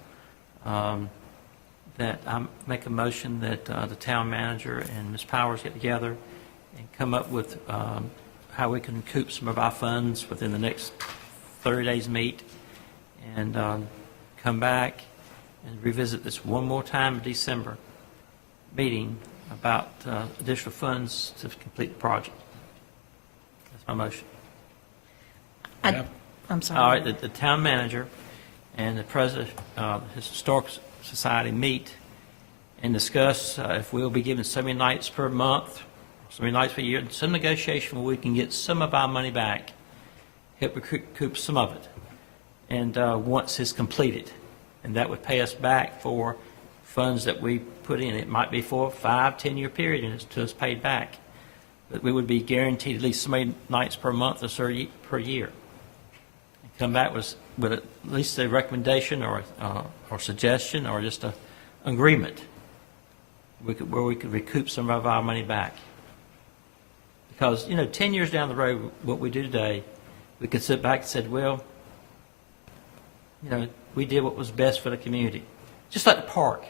That I make a motion that the town manager and Ms. Powers get together and come up with how we can recoup some of our funds within the next 30 days meet, and come back and revisit this one more time in December meeting about additional funds to complete the project. That's my motion. I'm sorry. All right, the town manager and the president of the Historic Society meet and discuss if we'll be given so many nights per month, so many nights per year, some negotiation where we can get some of our money back, help recoup some of it, and once it's completed. And that would pay us back for funds that we put in. It might be for a 5-10 year period until it's paid back. But we would be guaranteed at least so many nights per month or per year. Come back with at least a recommendation or suggestion or just an agreement where we could recoup some of our money back. Because, 10 years down the road, what we do today, we could sit back and say, well, we did what was best for the community. Just like the park.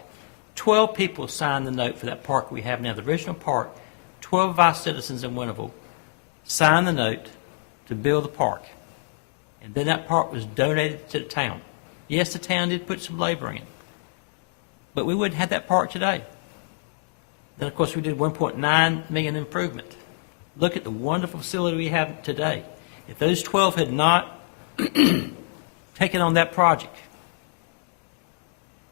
12 people signed the note for that park we have now, the original park. 12 of our citizens in Winterville signed the note to build the park. And then that park was donated to the town. Yes, the town did put some labor in, but we wouldn't have that park today. Then, of course, we did 1.9 million improvement. Look at the wonderful facility we have today. If those 12 had not taken on that project,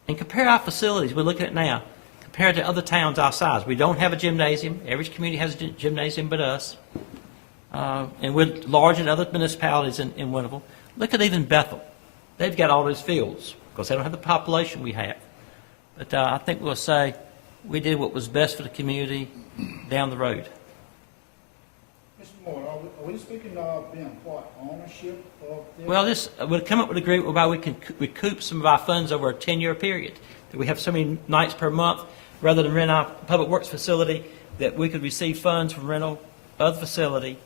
and compare our facilities we're looking at now, compared to other towns our size. We don't have a gymnasium. Every community has a gymnasium but us. And we're larger than other municipalities in Winterville. Look at even Bethel. They've got all those fields because they don't have the population we have. But I think we'll say we did what was best for the community down the road. Mr. Moore, are we speaking of being part ownership of this? Well, we'll come up with an agreement whereby we can recoup some of our funds over a 10-year period. That we have so many nights per month, rather than rent our public works facility, that we could receive funds from rental of the facility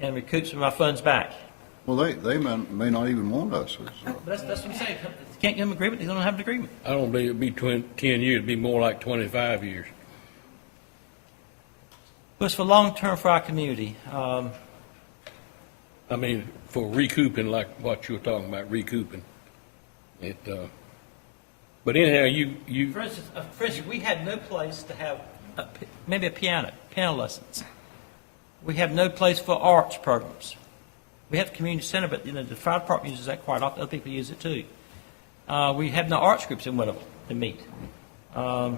and recoup some of our funds back. Well, they may not even want us. But that's what I'm saying. If you can't get them an agreement, they don't have an agreement. I don't believe it'd be 10 years, it'd be more like 25 years. But it's for long-term for our community. I mean, for recouping, like what you were talking about, recouping. But anyhow, you For instance, we had no place to have maybe a piano lessons. We have no place for arts programs. We have a community center, but the fire department uses that quite often. Other people use it too. We have no arts groups in Winterville to meet. A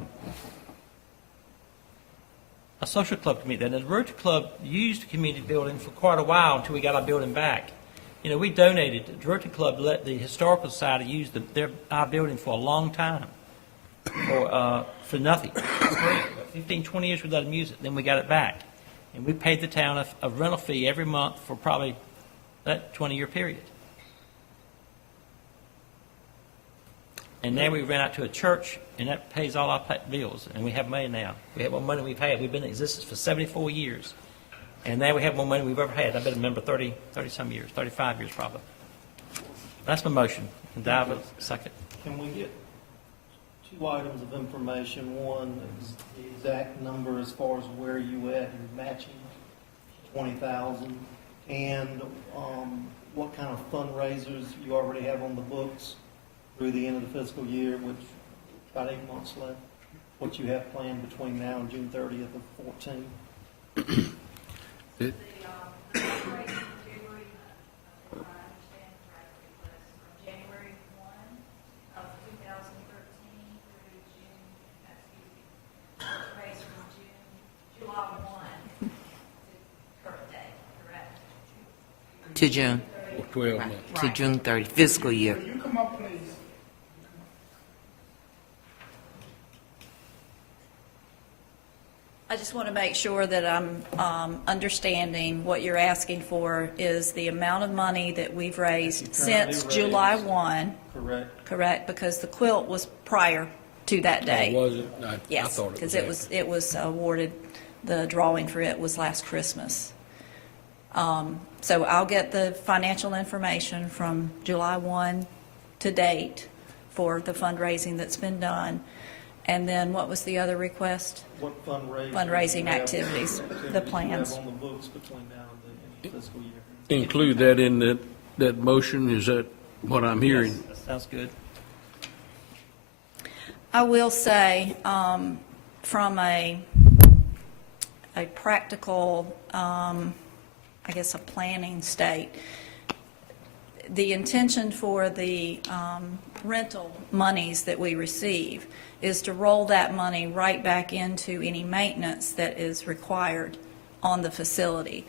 social club can meet there. And the Rotary Club used the community building for quite a while until we got our building back. We donated. The Rotary Club let the Historical Society use our building for a long time for nothing. For 15, 20 years we let them use it. Then we got it back. And we paid the town a rental fee every month for probably that 20-year period. And now we rent out to a church, and that pays all our bills. And we have money now. We have more money we've had. We've been in existence for 74 years. And now we have more money we've ever had. I've been a member 30-some years, 35 years probably. That's my motion. And David, second. Can we get two items of information? One is the exact number as far as where you at, you're matching 20,000, and what kind of fundraisers you already have on the books through the end of the fiscal year, which about 8 months left. What you have planned between now and June 30th of 14. The fundraising January, if I understand correctly, was from January 1 of 2013 through June, raised from July 1 to current day, correct? To June. 12 months. To June 30, fiscal year. Could you come up, please? I just want to make sure that I'm understanding what you're asking for is the amount of money that we've raised since July 1. Correct. Correct, because the quilt was prior to that day. Was it? I Yes, thought because after. it was awarded, the drawing for it was last Christmas. So I'll get the financial information from July 1 to date for the fundraising that's been done. And then what was the other request? What Fundraising activities, the plans. You have on the books between now and the end of fiscal year. Include that in that motion, is that what I'm hearing? Yes, that sounds good. I will say, from a practical, I guess, a planning state, the intention for the rental monies that we receive is to roll that money right back into any maintenance that is required on the facility.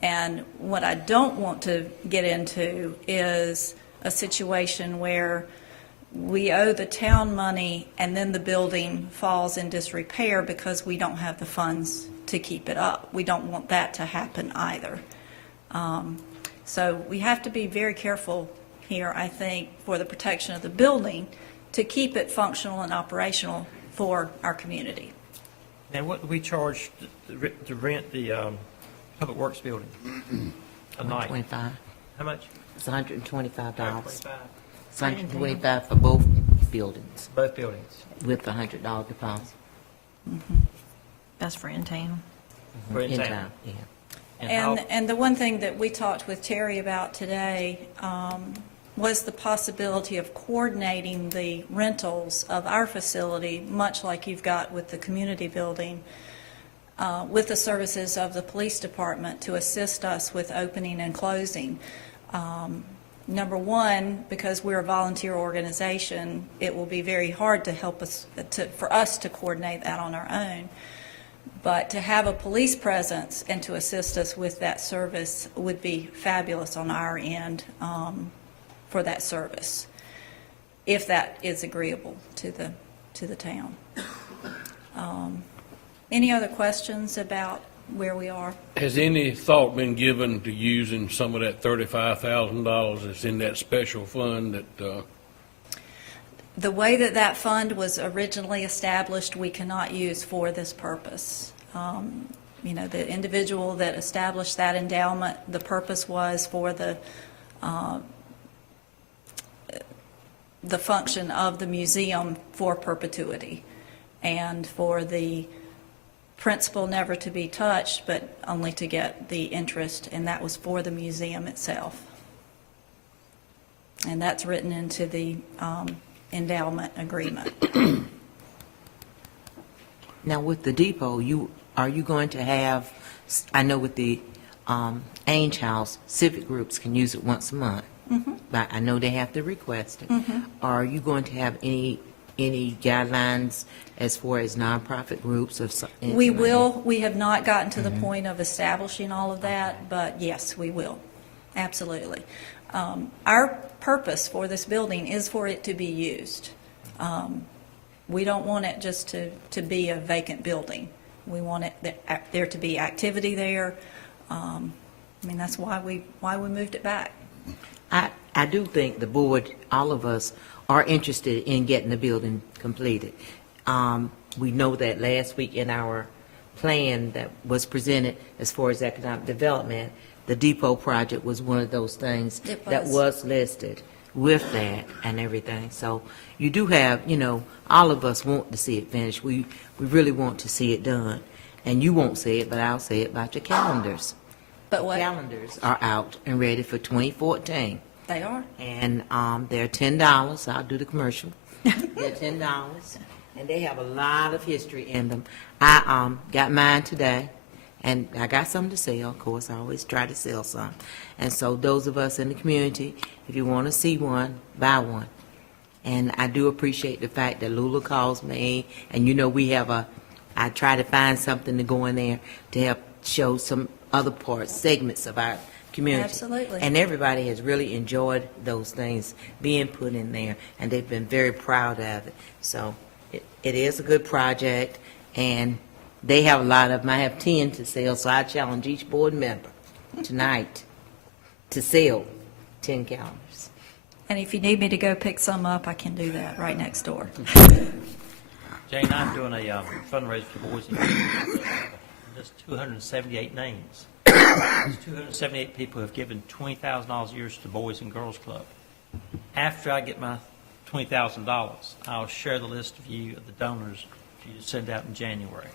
And what I don't want to get into is a situation where we owe the town money and then the building falls in disrepair because we don't have the funds to keep it up. We don't want that to happen either. So we have to be very careful here, I think, for the protection of the building to keep it functional and operational for our community. Now, what do we charge to rent the Public Works building a night? $125. How much? It's $125. $125 for both buildings Both buildings. with a $100 deposit. That's for in town. For in town. Yeah. And the one thing that we talked with Terry about today was the possibility of coordinating the rentals of our facility, much like you've got with the community building, with the services of the police department to assist us with opening and closing. Number one, because we're a volunteer organization, it will be very hard to help us, for us to coordinate that on our own. But to have a police presence and to assist us with that service would be fabulous on our end for that service, if that is agreeable to the town. Any other questions about where we are? Has any thought been given to using some of that $35,000 that's in that special fund that, The way that that fund was originally established, we cannot use for this purpose. You know, the individual that established that endowment, the purpose was for the function of the museum for perpetuity, and for the principal never to be touched, but only to get the interest, and that was for the museum itself. And that's written into the endowment agreement. Now, with the depot, are you going to have, I know with the Ainge House, civic groups can use it once a month, but I know they have to request it. Are you going to have any guidelines as far as nonprofit groups or something? We will. We have not gotten to the point of establishing all of that, but yes, we will. Absolutely. Our purpose for this building is for it to be used. We don't want it just to be a vacant building. We want there to be activity there. I mean, that's why we moved it back. I do think the board, all of us, are interested in getting the building completed. We know that last week in our plan that was presented as far as economic development, the depot project was one of those things that was listed with that and everything. So you do have, you know, all of us want to see it finished. We really want to see it done. And you won't say it, but I'll say it about your calendars. But what? Calendars are out and ready for 2014. They are. And they're $10. I'll do the commercial. They're $10, and they have a lot of history in them. I got mine today, and I got some to sell. Of course, I always try to sell some. And so those of us in the community, if you want to see one, buy one. And I do appreciate the fact that Lula calls me, and you know we have I try to find something to go in there to help show some other parts, segments of our community. Absolutely. And everybody has really enjoyed those things being put in there, and they've been very proud of it. So it is a good project, and they have a lot of them. I have 10 to sell, so I challenge each board member tonight to sell 10 calendars. And if you need me to go pick some up, I can do that right next door. Jane, I'm doing a fundraiser for Boys and Girls. There's 278 names. There's 278 people who have given $20,000 a year to the Boys and Girls Club. After I get my $20,000, I'll share the list of the donors for you to send out in January.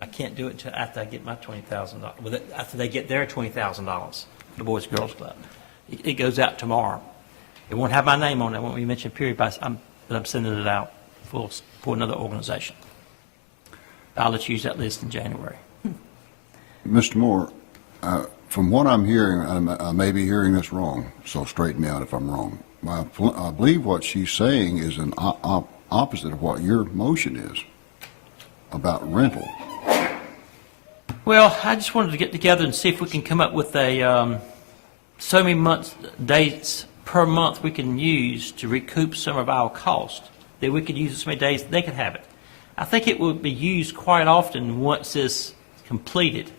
I can't do it until after I get my $20,000. After they get their $20,000, the Boys and Girls Club. It goes out tomorrow. It won't have my name on it. It won't be mentioned, period, but I'm sending it out for another organization. I'll let you use that list in January. Mr. Moore, from what I'm hearing, I may be hearing this wrong, so straighten me out if I'm wrong. I believe what she's saying is an opposite of what your motion is about rental. Well, I just wanted to get together and see if we can come up with so many dates per month we can use to recoup some of our cost, that we could use as many days that they could have it. I think it will be used quite often once this completed.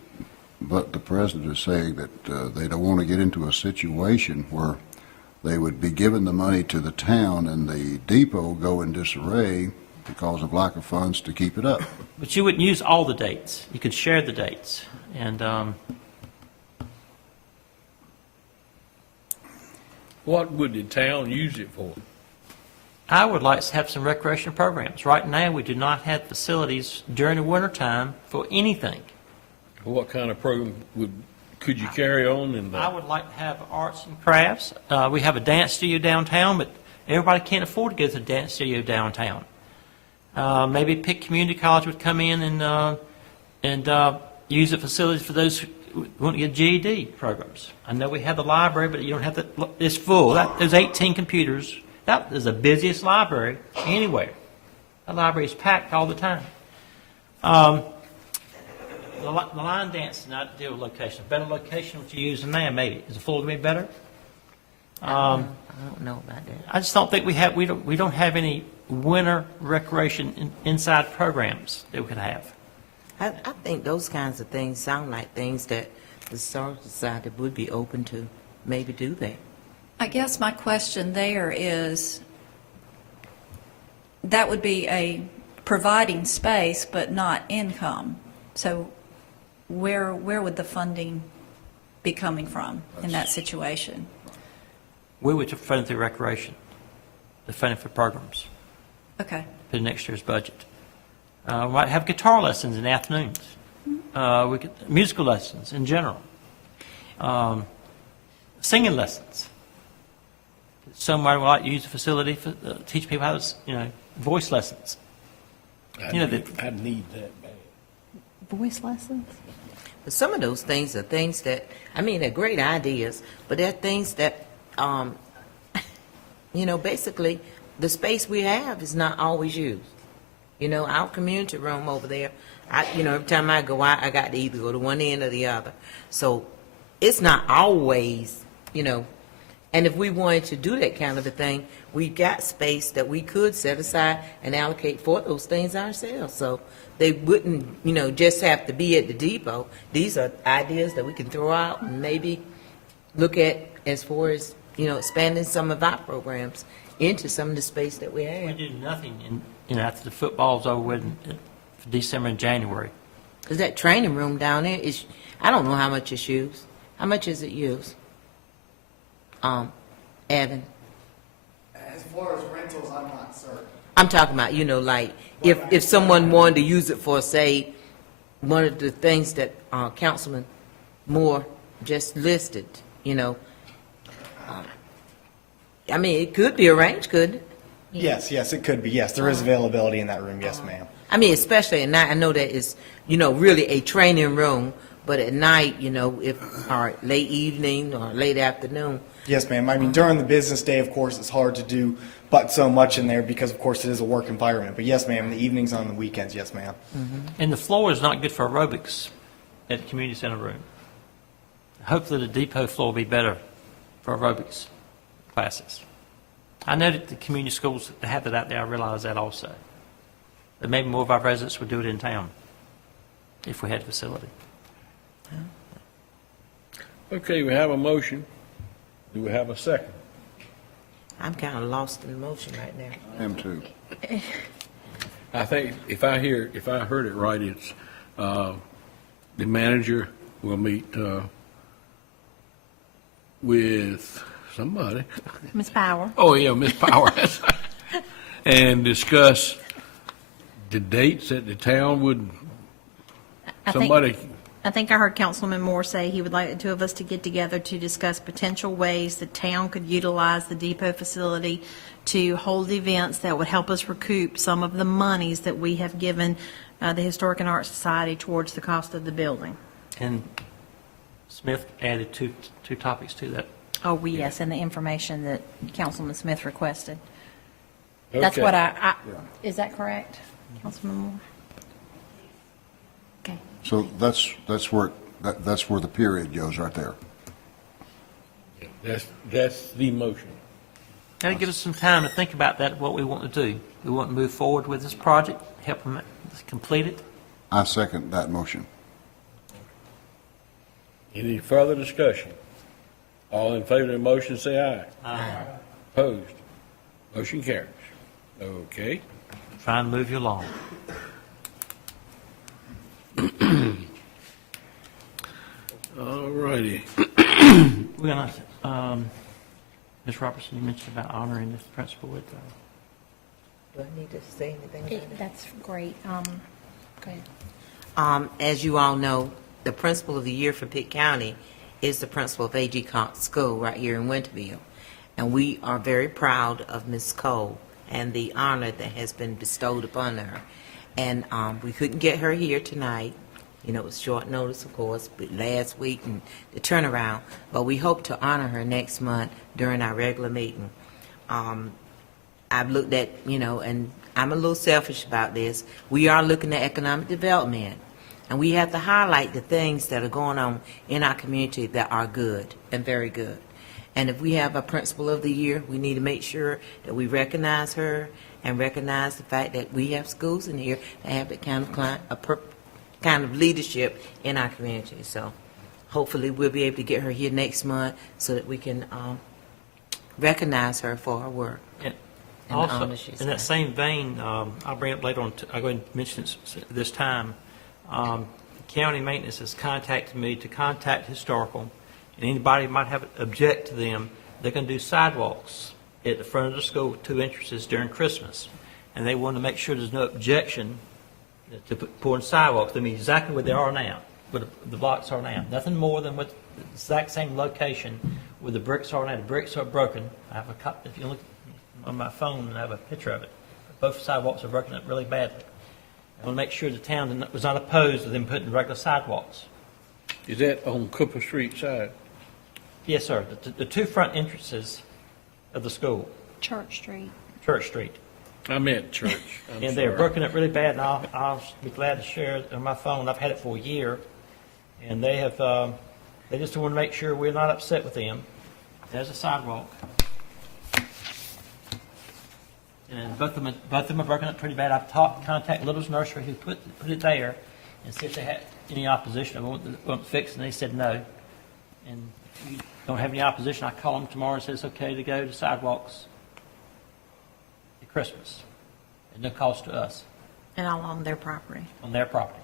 But the president is saying that they don't want to get into a situation where they would be giving the money to the town and the depot go in disarray because of lack of funds to keep it up. But you wouldn't use all the dates. You could share the dates. And What would the town use it for? I would like to have some recreation programs. Right now, we do not have facilities during the wintertime for anything. What kind of program could you carry on in I that? would like to have arts and crafts. We have a dance studio downtown, but everybody can't afford to go to the dance studio downtown. Maybe Pitt Community College would come in and use the facilities for those who want to get GED programs. I know we have the library, but you don't have the, it's full. There's 18 computers. That is the busiest library anywhere. That library is packed all the time. The line dance, not deal with location. Better location, what you use in there, maybe. Is the floor going to be better? I don't know about that. I just don't think we don't have any winter recreation inside programs that we could have. I think those kinds of things sound like things that the Historical Society would be open to maybe do that. I guess my question there is, that would be a providing space but not income. So where would the funding be coming from in that situation? We would fund through recreation, the funding for programs Okay. for next year's budget. We might have guitar lessons in the afternoons. We could, musical lessons in general. Singing lessons. Somebody would like to use the facility for teach people how to, voice lessons. I need that bad. Voice lessons? But some of those things are things that, they're great ideas, but they're things that, basically, the space we have is not always used. Our community room over there, every time I go out, I got to either go to one end or the other. So it's not always, and if we wanted to do that kind of a thing, we got space that we could set aside and allocate for those things ourselves. So they wouldn't, just have to be at the depot. These are ideas that we can throw out and maybe look at as far as, expanding some of our programs into some of the space that we We have. do nothing after the football's over with in December and January. Because that training room down there is, I don't know how much it's used. How much is it used? Evan? As far as rentals, I'm not certain. I'm talking about, like, if someone wanted to use it for, say, one of the things that Councilman Moore just listed, it could be arranged, couldn't it? Yes, it could be. Yes, there is availability in that room. Yes, ma'am. Especially at night, I know that it's, really a training room, but at night, or late evening or late afternoon. Yes, ma'am. During the business day, of course, it's hard to do but so much in there because, of course, it is a work environment. But yes, ma'am, in the evenings, on the weekends, yes, ma'am. And the floor is not good for aerobics at the community center room. Hopefully the depot floor will be better for aerobics classes. I know that the community schools have it out there, I realize that also. But maybe more of our residents would do it in town if we had a facility. Okay, we have a motion. Do we have a second? I'm kind of lost in motion right now. Him too. I think if I heard it right, it's, the manager will meet, with somebody. Ms. Power? Oh, yeah, Ms. Power. And discuss the dates that the town would, somebody, I think I heard Councilman Moore say he would like the two of us to get together to discuss potential ways the town could utilize the depot facility to hold events that would help us recoup some of the monies that we have given the Historic and Art Society towards the cost of the building. And Smith added two topics to that. Oh, yes, and the information that Councilman Smith requested. That's Okay. what is that correct, Councilman Moore? Okay. So that's where the period goes right there. that's the motion. That'll give us some time to think about that, what we want to do. We want to move forward with this project, help them complete it. I second that motion. Any further discussion? All in favor of the motion, say aye. Aye. Opposed? Motion carries. Okay. Try and move you along. All righty. We're going to Ms. Robertson, you mentioned about honoring this principal with, Do I need to say anything about it? That's great. Go ahead. As you all know, the principal of the year for Pitt County is the principal of A.G. Cox School right here in Winterville. And we are very proud of Ms. Cole and the honor that has been bestowed upon her. And we couldn't get her here tonight. You know, it was short notice, of course, but last week and the turnaround. But we hope to honor her next month during our regular meeting. I've looked at, you know, and I'm a little selfish about this. We are looking at economic development, and we have to highlight the things that are going on in our community that are good and very good. And if we have a principal of the year, we need to make sure that we recognize her and recognize the fact that we have schools in here that have that kind of leadership in our community. So hopefully we'll be able to get her here next month so that we can recognize her for her work. And the also, honor she's in that done. same vein, I'll bring it up later on, I'll go ahead and mention it this time. County maintenance has contacted me to contact historical, and anybody might have object to them, they can do sidewalks at the front of the school with 2 entrances during Christmas. And they want to make sure there's no objection to pouring sidewalks. They mean exactly where they are now, where the blocks are now. Nothing more than what the exact same location where the bricks are now. The bricks are broken. I have if you look on my phone, and I have a picture of it. Both sidewalks are broken up really badly. I want to make sure the town was not opposed to them putting regular sidewalks. Is that on Cooper Street side? Yes, sir. The 2 front entrances of the school, Church Street. Church Street. I meant church. And they're broken up really bad, and I'll be glad to share it on my phone. I've had it for a year, and they have, they just want to make sure we're not upset with them. There's a sidewalk. And both of them are broken up pretty bad. I've contacted Little's Nursery, who put it there, and see if they had any opposition. I want it fixed, and they said no. And if you don't have any opposition, I call them tomorrow and say it's okay to go to sidewalks at Christmas, at no cost to us, And all on their property. on their property.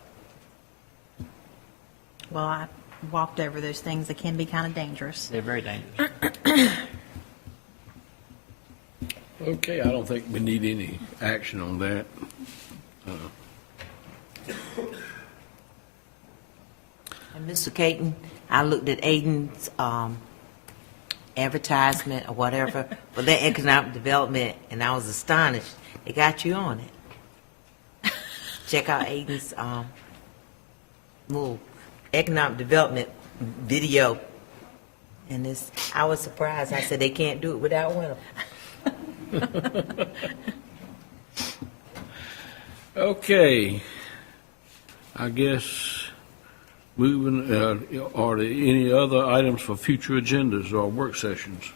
Well, I walked over those things. They can be kind of dangerous. They're very dangerous. Okay, I don't think we need any action on that. And Mr. Caton, I looked at Aiden's advertisement or whatever for that economic development, and I was astonished. They got you on it. Check out Aiden's little economic development video. And I was surprised. I said they can't do it without one of them. Okay, I guess moving, are there any other items for future agendas or work sessions?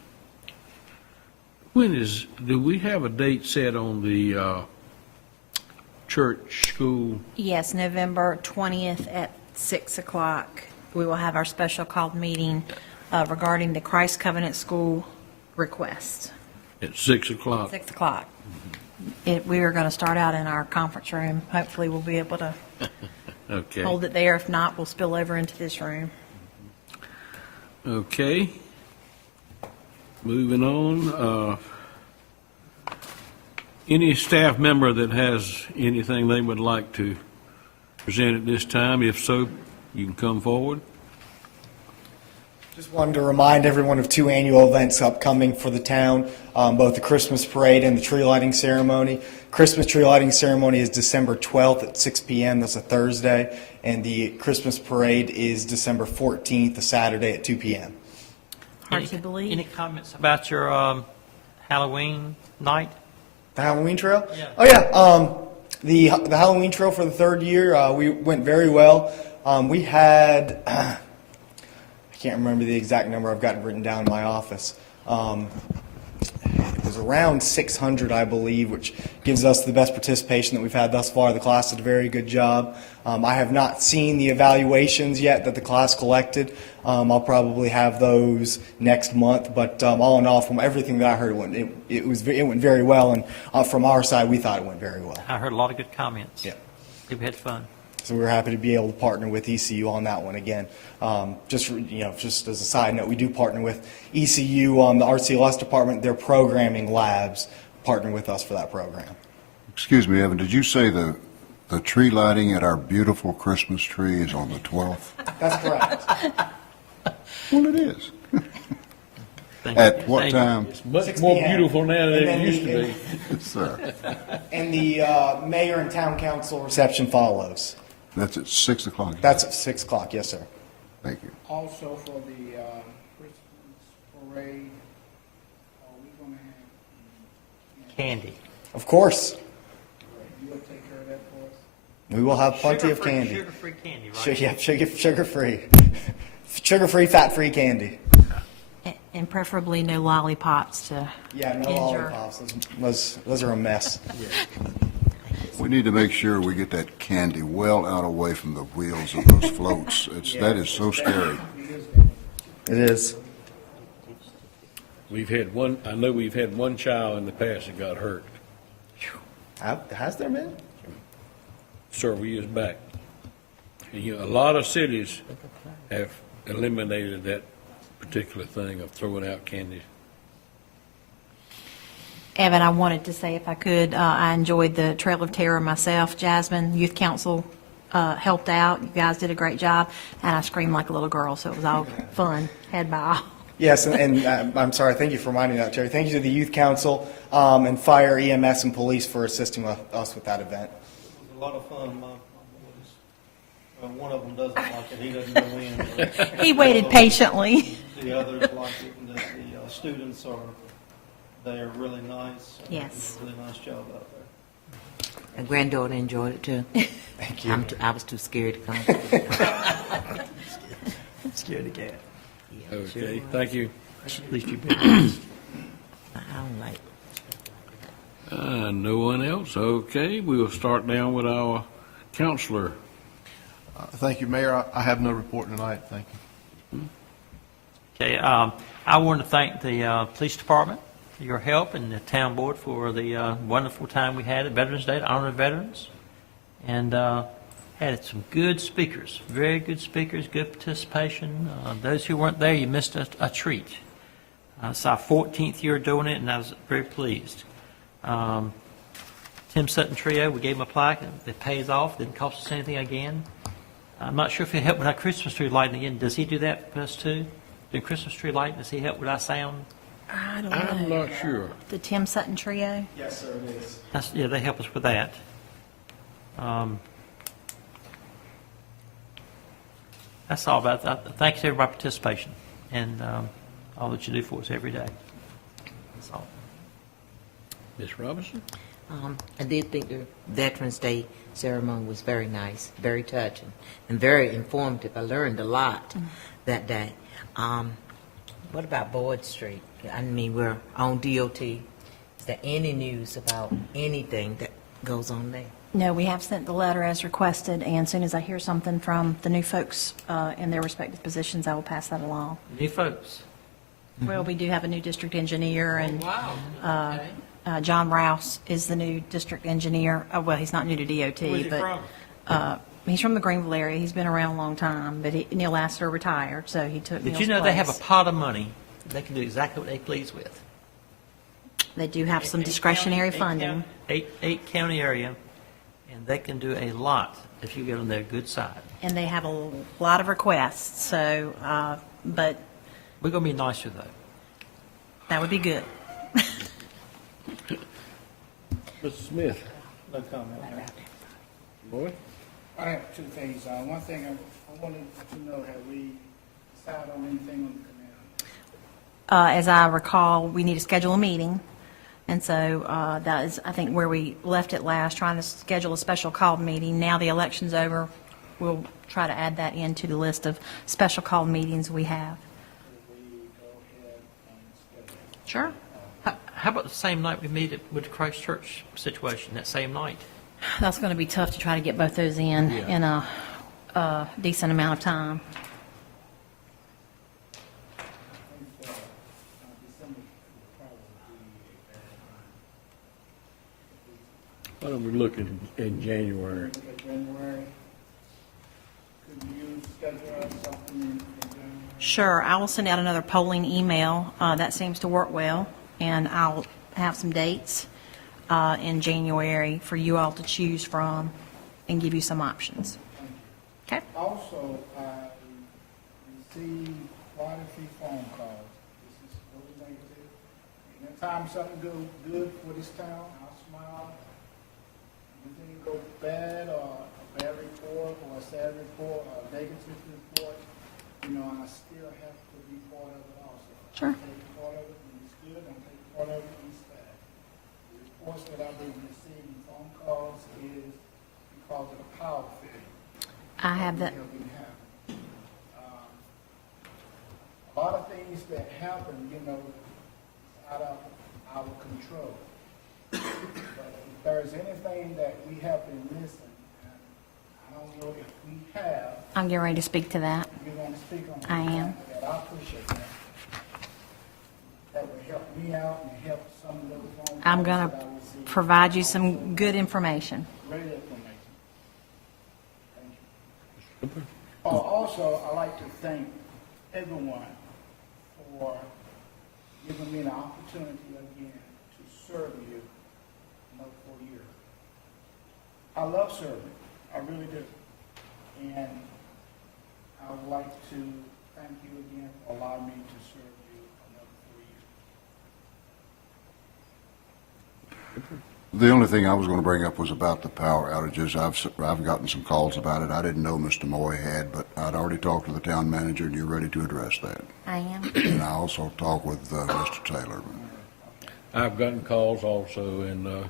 Do we have a date set on the church school? Yes, November 20th at 6 o'clock. We will have our special called meeting regarding the Christ Covenant School request. At 6 o'clock? 6 o'clock. We are going to start out in our conference room. Hopefully, we'll be able to Okay. hold it there. If not, we'll spill over into this room. Okay. Moving on. Any staff member that has anything they would like to present at this time? If so, you can come forward. Just wanted to remind everyone of 2 annual events upcoming for the town, both the Christmas parade and the tree lighting ceremony. Christmas tree lighting ceremony is December 12th at 6 p.m. That's a Thursday. And the Christmas parade is December 14th, a Saturday at 2 p.m. Hard to believe. Any comments about your Halloween night? The Halloween trail? Yeah. Oh, yeah. The Halloween trail for the 3rd year, we went very well. We had... I can't remember the exact number. I've got it written down in my office. It was around 600, I believe, which gives us the best participation that we've had thus far. The class did a very good job. I have not seen the evaluations yet that the class collected. I'll probably have those next month. But all in all, from everything that I heard, it went very well. And from our side, we thought it went very well. I heard a lot of good comments. Yeah. People had fun. So we're happy to be able to partner with ECU on that one again. Just as a side note, we do partner with ECU on the RCLS department. Their programming labs partner with us for that program. Excuse me, Evan, did you say the tree lighting at our beautiful Christmas tree is on the 12th? That's correct. Well, it is. Thank At you. what Thank you. time? It's much 6 more p.m. beautiful now than And it then used to the- be. Yes, sir. And the mayor and town council reception follows. That's at 6 o'clock? That's at 6 o'clock, yes, sir. Thank you. Also for the Christmas parade, are we gonna have, Candy. Of course, you will take care of that for us? we will have plenty of Sugar-free- candy. Sugar-free candy, right? Yeah, sugar-free. Sugar-free, fat-free candy. And preferably no lollipops to Yeah, no injure. lollipops. Those are a mess. We need to make sure we get that candy well out away from the wheels of those floats. That is so scary. It is. I know we've had one child in the past that got hurt Has there been? several years back. And, a lot of cities have eliminated that particular thing of throwing out candy. Evan, I wanted to say, if I could, I enjoyed the Trail of Terror myself. Jasmine, Youth Council helped out. You guys did a great job, and I screamed like a little girl, so it was all fun. Had by all. Yes, and I'm sorry, thank you for reminding me of that, Terry. Thank you to the Youth Council and Fire, EMS, and Police for assisting us with that event. It was a lot of fun. My boys, one of them doesn't like it. He doesn't go in. but- He waited patiently. The others like it, and the students they're really nice. Yes. They do a really nice job out there. My granddaughter enjoyed it too. Thank you. I was too scared to come. Scared to cat. Okay, thank you. At least you've been. I don't like. No one else? Okay, we will start down with our counselor. Thank you, Mayor. I have no report tonight. Thank you. Okay, I want to thank the police department for your help and the town board for the wonderful time we had at Veterans Day to honor veterans. And had some good speakers, very good speakers, good participation. Those who weren't there, you missed a treat. It's our 14th year doing it, and I was very pleased. Tim Sutton Trio, we gave him a plaque. It pays off. Didn't cost us anything again. I'm not sure if he'll help with our Christmas tree lighting again. Does he do that for us too? The Christmas tree lighting, does he help with our sound? I don't know. I'm not sure. The Tim Sutton Trio? Yes, sir, it is. Yeah, they help us with that. That's all about that. Thanks to everybody's participation and all that you do for us every day. That's all. Ms. Robinson? I did think the Veterans Day ceremony was very nice, very touching, and very informative. I learned a lot that day. What about Boyd Street? I mean, we're on DOT. Is there any news about anything that goes on there? No, we have sent the letter as requested, and as soon as I hear something from the new folks in their respective positions, I will pass that along. New folks. Well, we do have a new district engineer, and John Rouse is the new district engineer. Well, he's not new to DOT, Where's he but from? he's from the Greenville area. He's been around a long time, but Neil Lassiter retired, so he took Neil's Did you know they have a place. pot of money? They can do exactly what they please with. They do have some discretionary funding. Eight county area, and they can do a lot if you get on their good side. And they have a lot of requests, so, but We're going to be nicer, though. that would be good. Mr. Smith? No comment. Boy? I have two things. One thing I wanted to know, have we decided on anything on the canal? As I recall, we need to schedule a meeting, and so that is, I think, where we left it last, trying to schedule a special called meeting. Now the election's over, we'll try to add that into the list of special called meetings we have. Sure. How about the same night we meet with the Christchurch situation, that same night? That's going to be tough to try to get both those in a decent amount of time. Why don't we look in January? Look at January. could you schedule something in January? Sure, I will send out another polling email. That seems to work well, and I'll have some dates in January for you all to choose from and give you some options. Okay? Also, I received quite a few phone calls. This is really negative. Anytime something goes good for this town, I smile. Anything go bad, or a bad report, or a sad report, or a negative report, you know, I still have to be part of it also. Sure. I take part of it when it's good, I take part of it when it's bad. The reports that I've been receiving, phone calls, is because of the power failure. I have that. A lot of things that happen, you know, out of our control. But if there's anything that we have been missing, and I don't know if we have. I'm getting ready to speak to that. You want to speak on that? I am. That I appreciate that. That would help me out and help some of those phone calls I'm going that to I received. provide you some good information. Great information. Thank you. Also, I'd like to thank everyone for giving me the opportunity again to serve you another 4 years. I love serving, I really do. And I would like to thank you again for allowing me to serve you another 4 years. The only thing I was going to bring up was about the power outages. I've gotten some calls about it. I didn't know Mr. Moy had, but I'd already talked to the town manager, and you're ready to address that. I am. And I also talked with Mr. Taylor. I've gotten calls also, and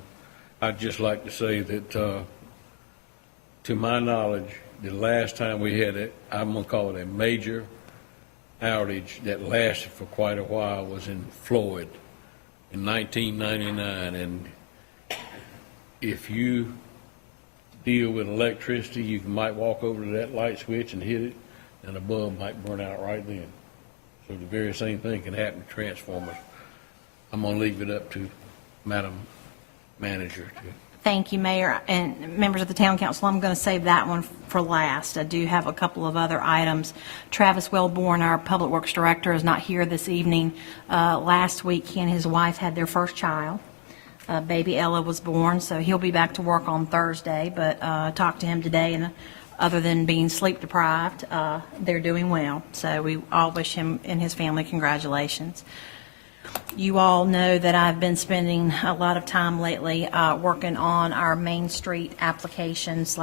I'd just like to say that, to my knowledge, the last time we had it, I'm going to call it a major outage that lasted for quite a while, was in Floyd in 1999. And if you deal with electricity, you might walk over to that light switch and hit it, and a bulb might burn out right then. So the very same thing can happen to transformers. I'm going to leave it up to Madam Manager to. Thank you, Mayor, and members of the Town Council. I'm going to save that one for last. I do have a couple of other items. Travis Wellborn, our Public Works Director, is not here this evening. Last week, he and his wife had their first child. Baby Ella was born, so he'll be back to work on Thursday, but talked to him today, and other than being sleep deprived, they're doing well. So we all wish him and his family congratulations. You all know that I've been spending a lot of time lately working on our Main Street application /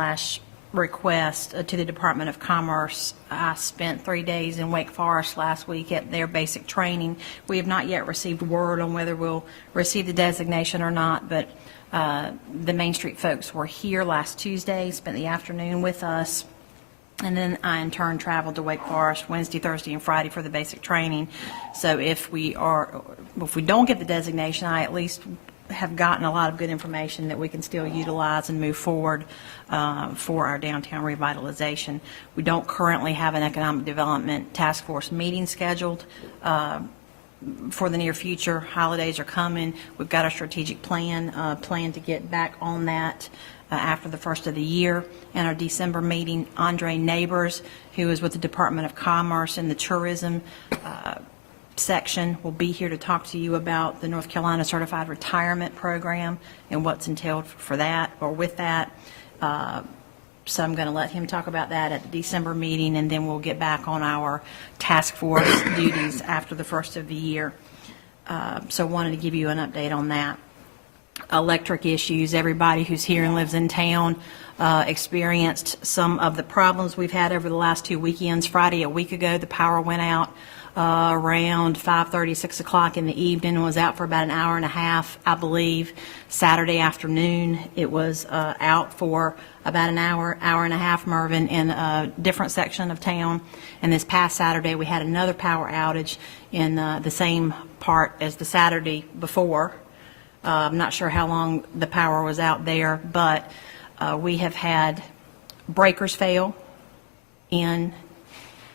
request to the Department of Commerce. I spent 3 days in Wake Forest last week at their basic training. We have not yet received word on whether we'll receive the designation or not, but the Main Street folks were here last Tuesday, spent the afternoon with us, and then I in turn traveled to Wake Forest Wednesday, Thursday, and Friday for the basic training. So if we don't get the designation, I at least have gotten a lot of good information that we can still utilize and move forward for our downtown revitalization. We don't currently have an economic development task force meeting scheduled for the near future. Holidays are coming. We've got a strategic plan to get back on that after the first of the year. And our December meeting, Andre Neighbors, who is with the Department of Commerce in the tourism section, will be here to talk to you about the North Carolina Certified Retirement Program and what's entailed for that or with that. So I'm going to let him talk about that at the December meeting, and then we'll get back on our task force duties after the first of the year. So wanted to give you an update on that. Electric issues. Everybody who's here and lives in town experienced some of the problems we've had over the last 2 weekends. Friday, a week ago, the power went out around 5:30, 6 o'clock in the evening, and was out for about an hour and a half, I believe. Saturday afternoon, it was out for about an hour and a half, Mervyn, in a different section of town. And this past Saturday, we had another power outage in the same part as the Saturday before. I'm not sure how long the power was out there, but we have had breakers fail in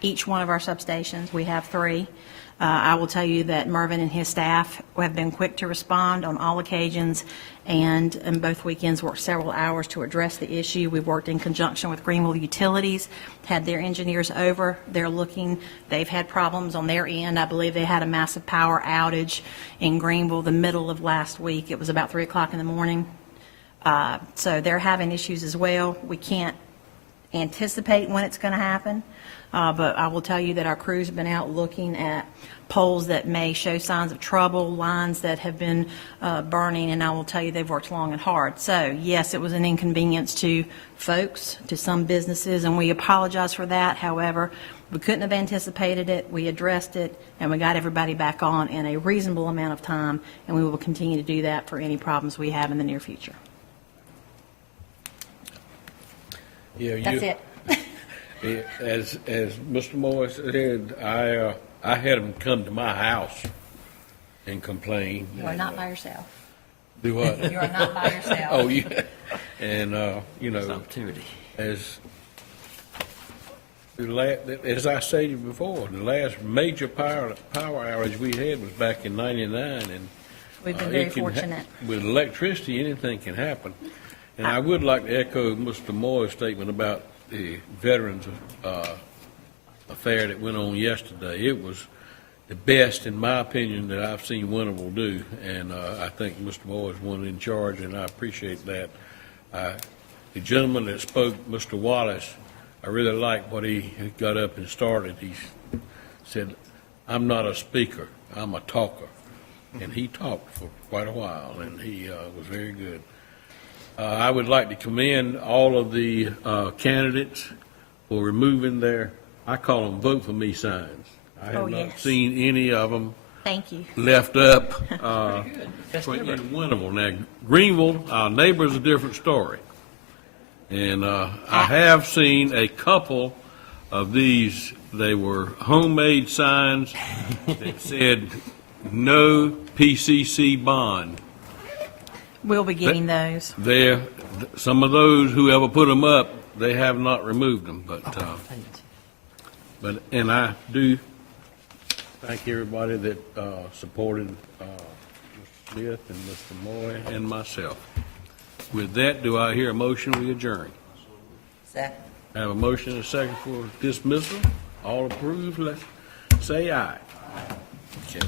each one of our substations. We have 3. I will tell you that Mervyn and his staff have been quick to respond on all occasions, and on both weekends worked several hours to address the issue. We've worked in conjunction with Greenville Utilities, had their engineers over. They're looking, they've had problems on their end. I believe they had a massive power outage in Greenville the middle of last week. It was about 3 o'clock in the morning. So they're having issues as well. We can't anticipate when it's going to happen, but I will tell you that our crews have been out looking at poles that may show signs of trouble, lines that have been burning, and I will tell you they've worked long and hard. So yes, it was an inconvenience to folks, to some businesses, and we apologize for that. However, we couldn't have anticipated it. We addressed it, and we got everybody back on in a reasonable amount of time, and we will continue to do that for any problems we have in the near future. Yeah, That's it. As Mr. Moore said, I had them come to my house and complain. You are not by yourself. Do what? You are not by yourself. Oh, yeah. And, you know, Opportunity. as I stated before, the last major power outage we had was back in '99, and We've been it very can fortunate. with electricity, anything can happen. And I would like to echo Mr. Moore's statement about the veterans affair that went on yesterday. It was the best, in my opinion, that I've seen Winterville do, and I think Mr. Moore is one in charge, and I appreciate that. The gentleman that spoke, Mr. Wallace, I really like what he got up and started. He said, "I'm not a speaker, I'm a talker." And he talked for quite a while, and he was very good. I would like to commend all of the candidates for removing their, I call them vote for me signs. I have not seen any of them Thank you. left up for in Winterville. Now, Greenville, our neighbor, is a different story. And I have seen a couple of these. They were homemade signs that said, "No PCC bond." We'll be getting those. Some of those, whoever put them up, they have not removed them, and I do thank everybody that supported Mr. Smith and Mr. Moy and myself. With that, do I hear a motion we adjourn? Second. I have a motion and a second for dismissal. All approved, let's say aye. Okay.